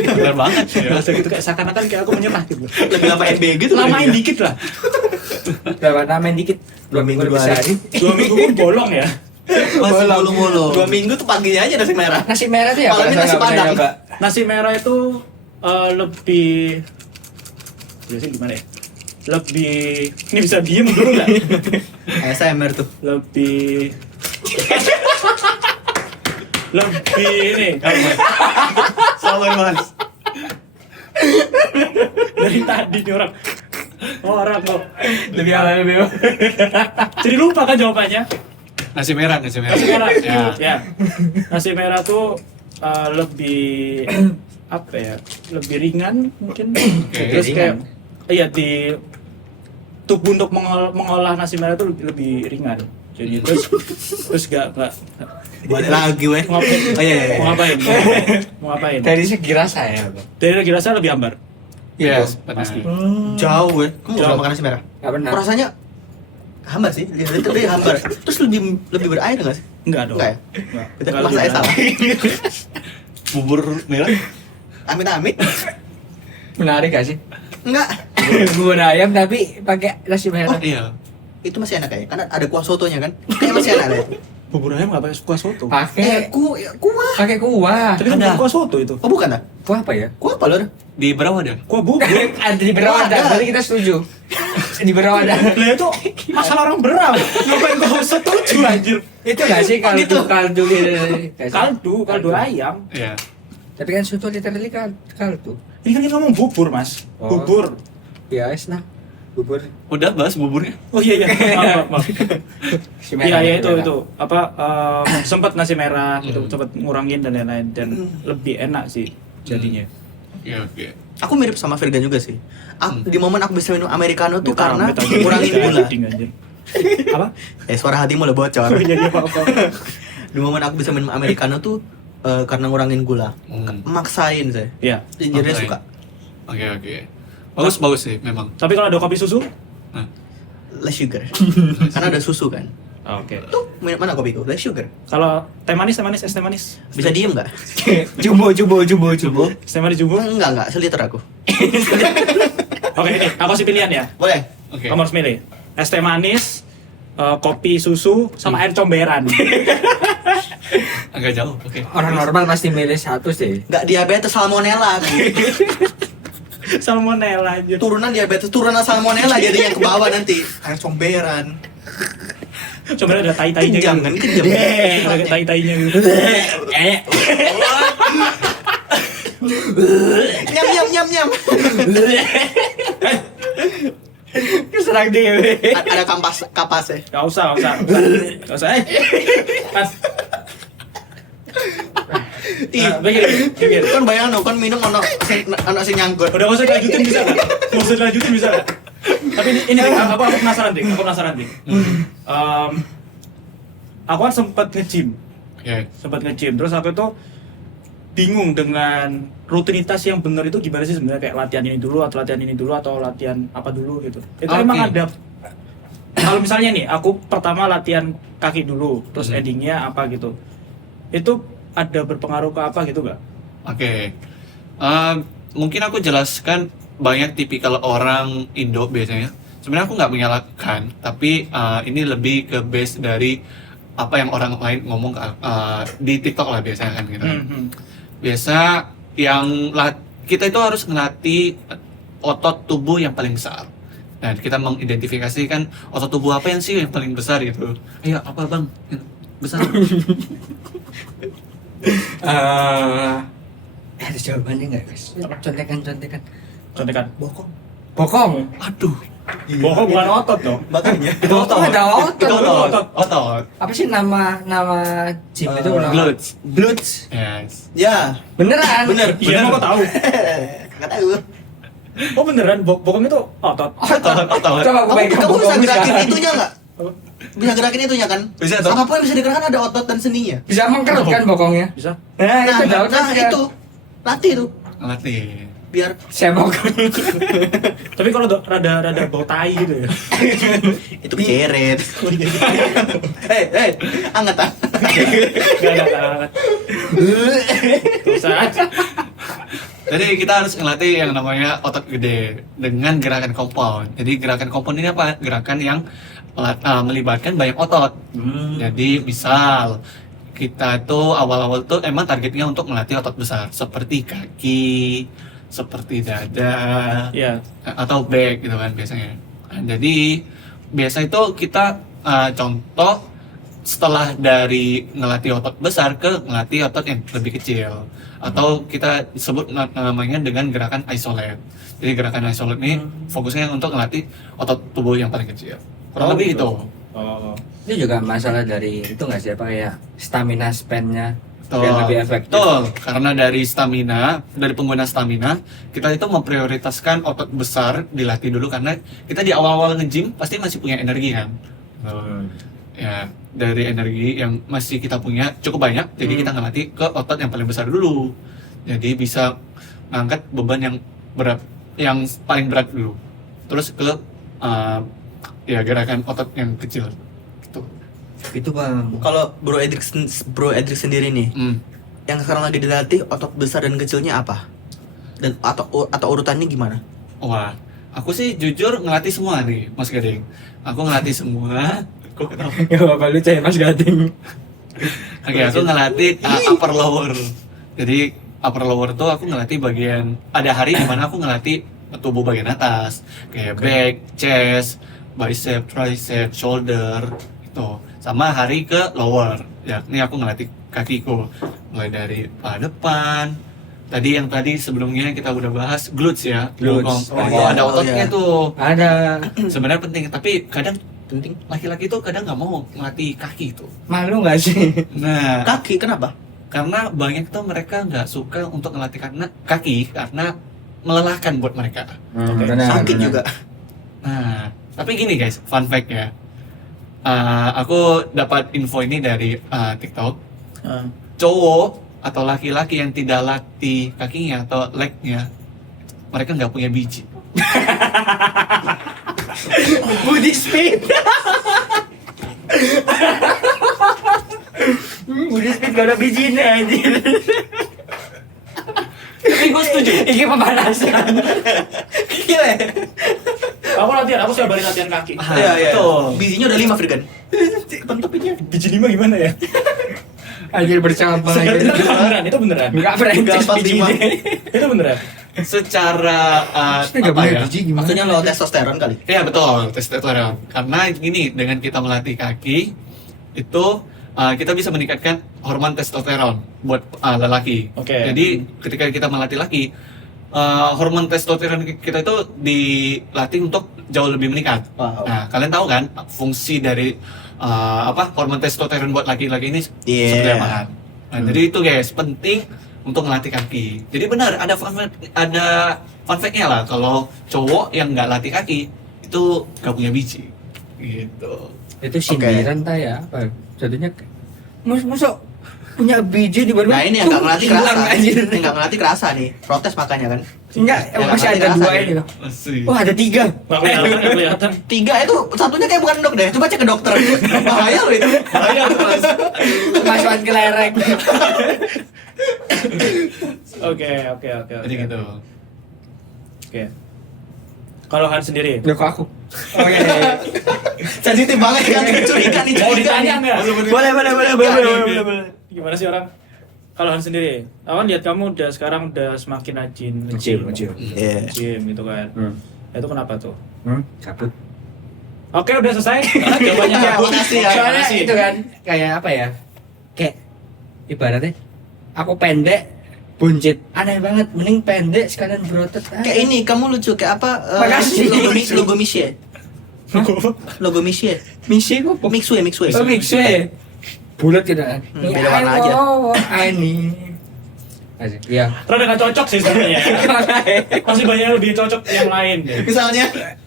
benar banget ya. Bahasa gitu kayak seakan-akan kayak aku menyerah gitu. Lebih lama NBG tuh. Lamain dikit lah. Berapa namain dikit? 2 minggu Dua hari. 2 minggu pun bolong ya. Masih Bolong. mulu-mulu. 2 minggu tuh paginya aja nasi merah. Nasi merah tuh ya apa? Malamnya Saya nasi nggak pernah padang. nyoba. Nasi merah itu lebih biasanya gimana ya? Lebih ini bisa diem dulu nggak? ASMR tuh. Lebih ini Sabar, Mas. dari tadi nih orang kok Lebih halal lebih. jadi lupa kan jawabannya. Nasi merah. Nasi merah Ya. nasi merah tuh lebih apa ya, lebih ringan mungkin. Terus kayak iya di tubuh untuk mengolah nasi merah tuh lebih ringan. Jadi terus gak Balik lagi weh. mau ngapain? Oh iya. Mau ngapain? Mau ngapain? Dari segi rasa ya. Dari lagi rasa lebih hambar. Yes, Pasti. Jauh weh. Kamu Jauh. udah makan nasi merah? Gak pernah. Rasanya hambar sih. Lebih hambar. Terus lebih berair enggak sih? Enggak dong. Enggak ya? Enggak. Kita Enggak masa lebih salah. bubur merah. Amit-amit. Menarik gak sih? Enggak. Bubur ayam tapi pakai nasi merah. Iya. Itu masih enak ya, karena ada kuah sotonya kan. Kayak masih enak ya. Bubur ayam nggak pakai kuah soto. Pakai kuah. pakai kuah. Tapi kan Ada. bukan kuah soto itu. Oh bukan ah? Kuah apa ya? Kuah apa lor? Di Berau ada. Kuah bubur. Ada di Berawada, Ada. berarti kita setuju. Di Berawada. Lah itu masalah orang berang. Ngapain kau setuju anjir? Itu nggak sih kaldu gitu. kaldu gitu? Kaldu ayam. Iya. Tapi kan soto literally kaldu. Ini kan kita ngomong bubur, Mas. Oh. Bubur. Ya, es nah. Bubur. Udah bahas buburnya. Oh iya. Maaf. Si Iya merah, ya si itu merah. apa sempat nasi merah itu sempat ngurangin dan lain-lain dan lebih enak sih jadinya. Oke. Aku mirip sama Virga juga sih. Di momen aku bisa minum americano tuh Beta- karena beta- ngurangin beta- gula. ding, anjir. Apa? Suara hatimu udah bocor. Oh iya maaf. Di momen aku bisa minum americano tuh karena ngurangin gula. Maksain saya. Iya. Jadi Maksain. suka. Oke. Bagus sih memang. Tapi kalau ada kopi susu? Nah, Less sugar. Karena ada susu kan. Oke. Tuh, mana kopiku? Less sugar. Kalau teh manis, es teh manis. Bisa diem nggak? Jumbo. Es teh manis jumbo. Enggak, seliter aku. Oke, aku kasih pilihan ya. Boleh. oke. Kamu harus milih. Es teh manis, kopi susu, sama air comberan. Agak jauh. Oke. Orang normal pasti milih satu sih. Nggak diabetes salmonella aku. Salmonella anjir. Turunan diabetes, turunan salmonella jadi yang ke bawah nanti. Air comberan. Comberan ada tai-tainya Kejam gitu. kan, kejam. Ada tai-tainya gitu. Nyam. Keserang dewe. Ada kapas ya. Gak usah. Gak usah. Pas. Pikir. Kan bayang no, kan minum ono sing nyangkut. Udah gak usah lanjutin bisa gak? Gak usah lanjutin bisa gak? Tapi ini Dik, aku penasaran Dik. Aku kan sempat nge-gym. Oke. Terus aku tuh bingung dengan rutinitas yang benar itu gimana sih sebenarnya, kayak latihan ini dulu atau latihan apa dulu gitu. Itu Oke. emang ada. Kalau misalnya nih aku pertama latihan kaki dulu, terus endingnya apa gitu. Itu ada berpengaruh ke apa gitu gak? Oke. Mungkin aku jelaskan banyak tipikal orang Indo biasanya. Sebenarnya aku nggak menyalahkan, tapi ini lebih ke base dari apa yang orang lain ngomong di TikTok lah biasanya kan gitu. Biasa kita itu harus melatih otot tubuh yang paling besar. Nah, kita mengidentifikasikan otot tubuh apa yang sih yang paling besar gitu. Ayo, apa bang? Yang besar. Ada jawabannya nggak guys? Contekan. Contekan. Bokong. Aduh. Bokong bukan otot dong. Makanya. Itu ada Itu otot. otot. Apa sih nama gym itu? Glutes. Glutes. Yes. Ya, Beneran? bener. Iya, emang kok tahu. Nggak tahu. Oh beneran, bokong itu otot. Otot. Coba aku pegang Kamu bisa bokong gerakin sekarang. itunya nggak? Bisa gerakin itunya kan? Bisa, toh. Apapun yang bisa digerakkan ada otot dan seninya. Bisa mengkerut kan bokongnya? Bisa? Nah, itu ada Nah, otot kan? itu latih tuh Latih. biar Semok. Tapi kalau rada bau tai gitu ya. itu keceret. Angkat ah. Gak ada. Usah. Jadi kita harus ngelatih yang namanya otot gede dengan gerakan compound. Jadi gerakan compound ini apa? Gerakan yang melibatkan banyak otot. Jadi misal kita tuh awal-awal tuh emang targetnya untuk melatih otot besar seperti kaki, seperti dada, Iya. atau back gitu kan biasanya. Nah, jadi biasa itu kita contoh setelah dari ngelatih otot besar ke ngelatih otot yang lebih kecil, atau kita sebut namanya dengan gerakan isolate. Jadi gerakan isolate ini fokusnya untuk ngelatih otot tubuh yang paling kecil. Kurang lebih gitu. itu. Oh. Itu juga masalah dari itu nggak sih apa ya stamina span-nya Betul. biar lebih efektif. Betul. Karena dari pengguna stamina, kita itu memprioritaskan otot besar dilatih dulu karena kita di awal-awal nge-gym pasti masih punya energi kan. Ya, dari energi yang masih kita punya cukup banyak, jadi kita ngelatih ke otot yang paling besar dulu. Jadi bisa ngangkat beban yang berat, yang paling berat dulu. Terus ke ya gerakan otot yang kecil. Gitu. Itu bang. Kalau Bro Edric sendiri nih, yang sekarang lagi dilatih otot besar dan kecilnya apa? Dan atau urutannya gimana? Wah, aku sih jujur ngelatih semua nih, Mas Gading. Aku ngelatih semua. Kok kenapa? Ya bapak lu cari Mas Gading. Oke, aku ngelatih upper lower. Jadi upper lower tuh aku ngelatih bagian, ada hari di mana aku ngelatih tubuh bagian atas, kayak back, chest, bicep, tricep, shoulder itu. Sama hari ke lower, yakni aku ngelatih kakiku, mulai dari paha depan. Yang tadi sebelumnya kita udah bahas glutes ya, Glutes. ada ototnya iya. tuh. Ada. Sebenarnya penting, tapi kadang penting laki-laki tuh kadang nggak mau ngelatih kaki tuh. Malu nggak sih? Nah, Kaki kenapa? karena banyak tuh mereka nggak suka untuk ngelatih karena kaki karena melelahkan buat mereka. Sakit juga. Nah, tapi gini guys, fun fact ya. Aku dapat info ini dari TikTok. Cowok atau laki-laki yang tidak latih kakinya atau legnya, mereka nggak punya biji. Body speed. Udah speed gak ada bijinya anjir. Tapi gue setuju. Ini pemanasan. Gila. Aku sudah balik latihan kaki. Iya, iya. betul. Bijinya udah 5 Firgan. Pentopinnya. Biji 5 gimana ya? Anjir bercabang aja. Itu beneran. Enggak franchise Gampang bijinya. Itu beneran. Secara Tapi nggak apa punya ya? biji gimana? Maksudnya lo testosteron kali. Iya betul, testosteron. Karena gini, dengan kita melatih kaki itu kita bisa meningkatkan hormon testosteron buat lelaki. Oke. Jadi ketika kita melatih laki, hormon testosteron kita itu dilatih untuk jauh lebih meningkat. Wow. Nah, kalian tahu kan fungsi dari hormon testosteron buat laki-laki ini Iya. seperti apa kan? Nah, jadi itu guys penting untuk melatih kaki. Jadi benar ada fun fact-nya lah kalau cowok yang nggak latih kaki itu gak punya biji. Gitu. Itu sindiran ya apa? Jadinya masuk punya biji di baru. Nah ini yang nggak ngelatih kerasa. anjir. Yang nggak ngelatih kerasa nih. Protes makanya kan. Enggak, Ya, masih nggak ada ngerasa dua ya. ini loh. Masih. Oh, ada 3. Nggak kelihatan. 3 itu satunya kayak bukan dok deh. Coba cek ke dokter. Bahaya loh itu. Bahaya tuh, Mas. Kemasukan kelereng. Oke. Jadi gitu. Oke. Kalau Han sendiri, Loh kok aku? Oke. Sensitif banget kan. Curiga nih. mau Curiga ditanya nih. nggak? Boleh. Gimana sih orang? Kalau Han sendiri, aku kan lihat kamu semakin rajin nge-gym. Iya. Gym gitu kan. Itu kenapa tuh? Kabut. Oke, udah selesai. Jawabannya Ya, kabut. makasih ya. Soalnya Makasih. itu kan kayak apa ya? Kayak ibaratnya aku pendek buncit aneh banget, mending pendek sekalian berotot. Kayak ini kamu lucu kayak apa? Makasih. Logo Michie. Logo Michie. misi kok Mixue. oh mixue bulat gitu kan. Beda warna aja. Ini asik ya. Rada nggak cocok sih sebenarnya. Masih banyak yang lebih cocok yang lain deh. Misalnya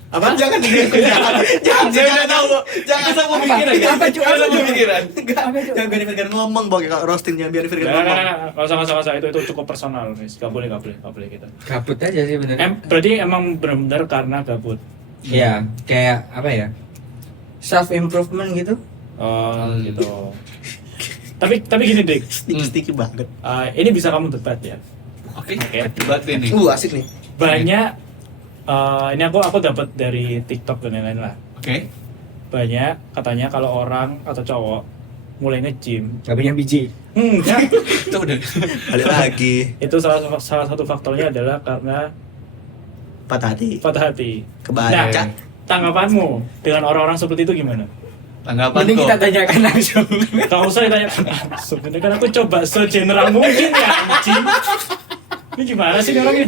Apa? Jangan jangan tahu. Jangan sama pikiran. Apa cuy? Jangan sama pikiran. Apa cuy? Jangan biarin Firgan ngomong bang kalau roastingnya biarin Firgan ngomong. Nggak usah. Itu cukup personal, guys. Gak boleh kita. Gabut aja sih bener. Berarti emang benar-benar karena gabut. Iya, kayak apa ya? Self improvement gitu. Oh, gitu. Tapi gini, Dik. Sticky banget. Ini bisa kamu debat ya. Oke. Oke. Debat ini. Asik nih. Banyak ini aku dapat dari TikTok dan lain-lain lah. Oke. Banyak katanya kalau orang atau cowok mulai nge-gym, Gak punya biji. ya, Itu udah. Balik lagi. itu salah satu faktornya adalah karena Patah hati. patah hati. Kebaca. Nah, tanggapanmu dengan orang-orang seperti itu gimana? Tanggapan Mending kok. kita tanyakan langsung. Gak usah ditanya sebenarnya kan aku coba segeneral mungkin ya anjing. Ini gimana sih ini orangnya?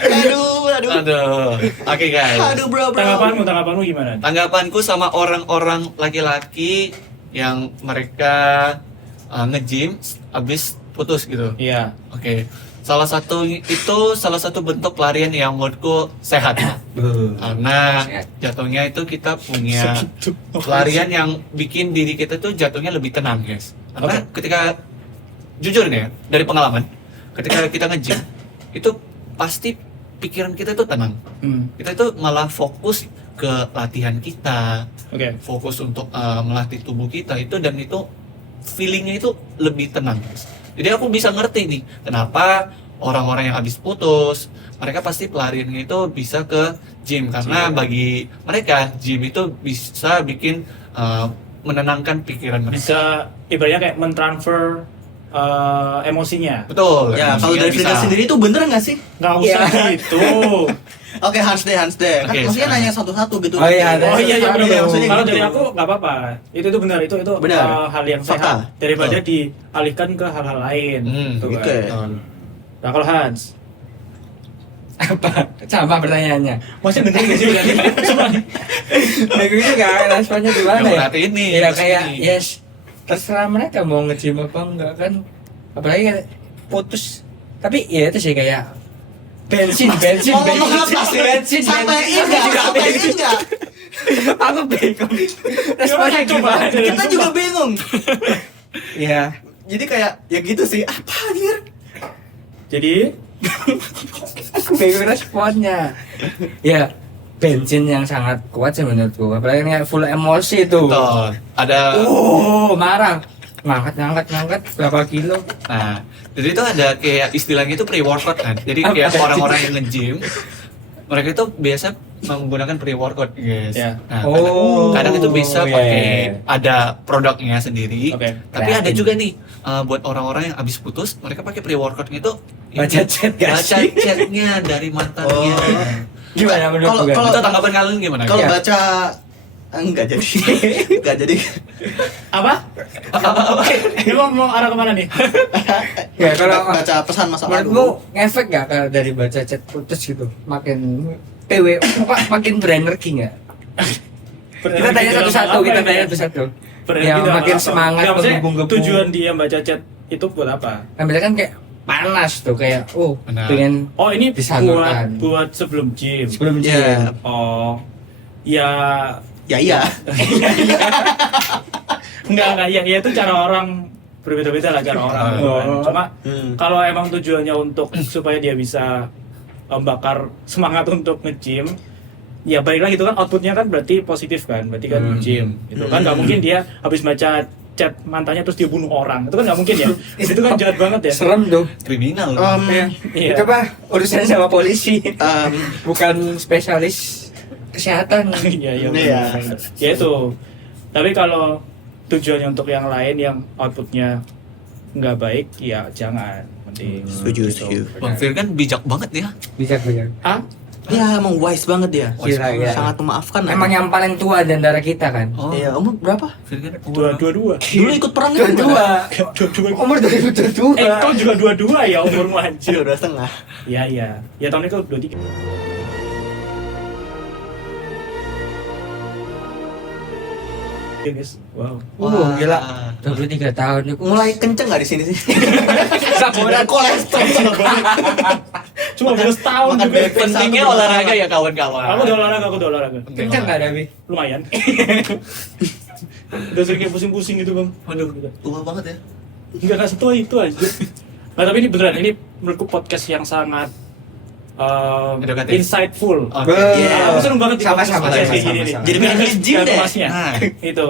Aduh. Oke guys. Aduh bro. Tanggapanmu gimana? Tanggapanku sama orang-orang laki-laki yang mereka nge-gym abis putus gitu. Iya. Oke. Salah satu bentuk pelarian yang menurutku sehat. Karena Sehat. jatuhnya itu kita punya pelarian yang bikin diri kita tuh jatuhnya lebih tenang, guys. Karena ketika jujur nih ya, dari pengalaman, ketika kita nge-gym itu pasti pikiran kita tuh tenang. Kita itu malah fokus ke latihan kita, Oke. fokus untuk melatih tubuh kita itu, dan itu feelingnya itu lebih tenang, guys. Jadi aku bisa ngerti nih kenapa orang-orang yang habis putus mereka pasti pelariannya itu bisa ke gym, karena bagi mereka gym itu bisa bikin menenangkan pikiran mereka. Bisa ibaratnya kayak mentransfer emosinya. Betul. Ya, kalau dari bisa. Frida sendiri itu bener nggak sih? Nggak usah Iya. gitu. Oke, Hans deh. Kan Oke, maksudnya sekarang. nanya satu-satu gitu. Oh iya, Oh iya iya benar. maksudnya Kalau gitu. dari aku nggak apa-apa. Itu benar. Itu Benar. hal yang Fakta. sehat daripada Betul. dialihkan ke hal-hal lain. Gitu kan. Oke. Nah kalau Hans, Apa? Sama pertanyaannya. masih dengerin nggak sih berarti? Cuma nih. Aku juga responnya gimana Yang ya? perhatiin nih, Ya terus kayak ini. yes, terserah mereka mau nge-gym apa enggak kan. Apalagi kan putus. Tapi ya itu sih kayak bensin. Mau ngomong apa sih? Sampaiin nggak? Aku bingung. Responnya gimana? Kita juga bingung. Ya, Jadi kayak ya gitu sih. Apa anjir? Jadi aku bingung responnya. Ya, bensin yang sangat kuat sih menurutku. Apalagi kayak full emosi tuh. Betul. Ada. Oh, marah. Ngangkat berapa kilo? Nah, jadi itu ada kayak istilahnya itu pre-workout kan. Jadi kayak Apa? orang-orang yang nge-gym, mereka itu biasa menggunakan pre-workout, guys. Ya. Nah, Oh, kadang itu bisa iya, pakai iya. ada produknya sendiri. Oke. Tapi ada Kreatin. juga nih buat orang-orang yang habis putus, mereka pakai pre-workoutnya itu Baca chat gak baca sih? chatnya dari mantannya. Oh. Gimana menurut Kalau- Itu tanggapan kalian gimana? Kalau Iya. baca enggak jadi. Enggak jadi. apa? Ini mau arah kemana nih? Ya, kalau baca pesan masa lalu. menurutmu ngefek gak kalau dari baca chat putus gitu? Makin PW, makin berenergi gak? Kita tanya satu-satu, kita tanya satu-satu. Ya, makin semangat Nggak, maksudnya menggebu-gebu. tujuan dia baca chat itu buat apa? Ambilnya kan kayak panas tuh, kayak Benar. pengen Oh ini Disalurkan. buat sebelum gym. sebelum Ya, gym. Oh ya ya iya. enggak ya itu cara orang berbeda-beda lah cara orang. gitu kan. Oh. Cuma Hmm. kalau emang tujuannya untuk supaya dia bisa membakar semangat untuk nge-gym, ya balik lagi itu kan outputnya kan berarti positif kan, berarti kan gym gitu kan. Nggak mungkin dia habis baca chat mantannya terus dia bunuh orang, itu kan nggak mungkin ya. Itu kan jahat banget ya. Serem tuh. Kriminal. Iya. Itu apa? Urusannya sama polisi, Em, bukan spesialis kesehatan. Iya iya. Iya. benar. Ya itu. Tapi kalau tujuannya untuk yang lain yang outputnya nggak baik, ya jangan. Mending. Setuju, gitu. setuju. Bang Fir kan bijak banget ya. Bisa. Ah? Ya emang wise banget dia. Gila, gila. Sangat memaafkan. Emang yang paling tua di antara kita kan? Oh, Iya, umur berapa? Fir kan Dua. Dulu ikut perang itu Dua. Dua. Umur 2022. Kau juga dua ya umurmu anjir. 2,5. Iya iya. Ya tahun ini kau 23. Iya guys. Wow. Gila. 23 tahun itu Mulai kenceng nggak di sini sih? saburan kolesterol. Cuma baru setahun Makan juga. bebek. pentingnya Satu, olahraga ya kawan-kawan. Aku udah olahraga. kencang nggak Dabi? Lumayan. Udah sering kayak pusing-pusing gitu bang. Waduh, tua banget ya. Enggak setua itu aja. Nah tapi ini beneran, ini menurutku podcast yang sangat Edukatif. insightful. Oke. Iya. Aku seneng banget di Sama-sama, podcast kayak sama-sama, gini nih. sama-sama. Jadi pengen nge-gym deh. Informasinya. Nah. Itu.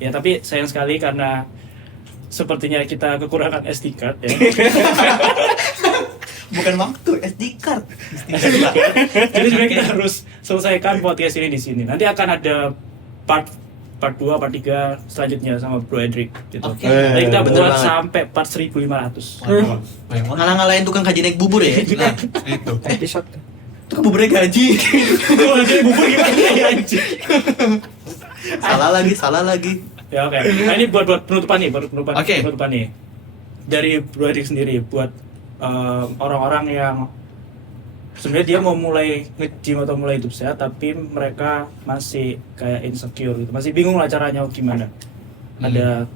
Ya tapi sayang sekali karena sepertinya kita kekurangan SD card ya. Bukan waktu SD card. Jadi sebenarnya kita harus selesaikan podcast ini di sini. Nanti akan ada part 2, part 3 selanjutnya sama Bro Edric gitu. Oke. Jadi kita Bener buat banget. sampai part 1500. Waduh, banyak banget. Ngalah-ngalahin tukang kaji naik bubur ya. Nah, itu. Episode. Itu kan buburnya gaji. Kalau nanti bubur gimana ya anjing? Salah lagi. Ya oke. Nah ini buat penutupan nih, Oke. penutupan nih. Dari Bro Edric sendiri buat orang-orang yang sebenarnya dia mau mulai nge-gym atau mulai hidup sehat tapi mereka masih kayak insecure gitu. Masih bingung lah caranya gimana. Ada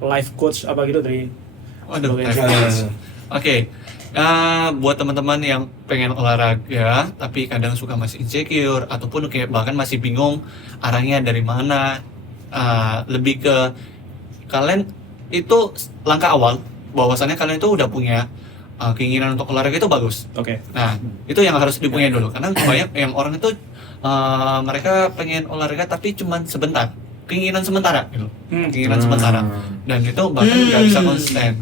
life coach apa gitu dari Waduh, Bro life Edric. coach. Oke. Buat teman-teman yang pengen olahraga tapi kadang suka masih insecure ataupun kayak bahkan masih bingung arahnya dari mana, lebih ke kalian itu langkah awal bahwasannya kalian itu udah punya keinginan untuk olahraga itu bagus. Oke. Nah, itu yang harus dipunyai dulu karena banyak yang orang itu mereka pengen olahraga tapi cuman sebentar, keinginan sementara gitu. Keinginan sementara dan itu bahkan nggak bisa konsisten.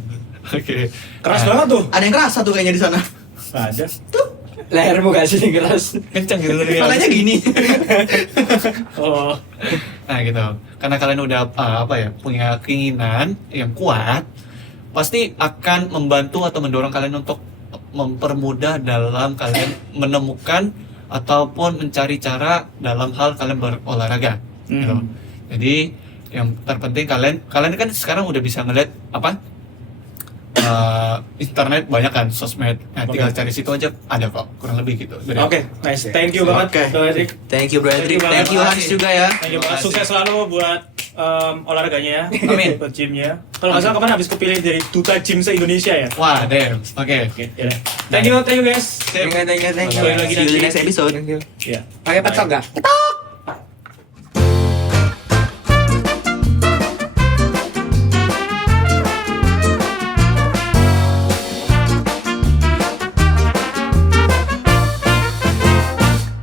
Oke. Keras banget tuh. Ada yang kerasa tuh kayaknya di sana. Nggak ada. lehermu gak sih keras. kenceng gitu tadi. Makanya gini. Oh. Nah gitu, karena kalian udah punya keinginan yang kuat, pasti akan membantu atau mendorong kalian untuk mempermudah dalam kalian menemukan ataupun mencari cara dalam hal kalian berolahraga. Gitu. Jadi yang terpenting kalian kan sekarang udah bisa ngeliat internet banyak kan, sosmed. Nah, tinggal cari situ aja ada kok, kurang lebih gitu. Oke, nice. Thank you banget, Bro Hendrik. Thank you Bro Hendrik. Thank you Hans juga ya. Thank you banget. Sukses selalu buat olahraganya ya. Amin. Buat gymnya. Kalau nggak salah kemarin habis kepilih dari duta gym se-Indonesia ya. Wah, damn. Oke. Oke, ya udah. Thank you guys. Thank you. Balik lagi See you in the nanti. next episode. Ya. Pakai patok gak?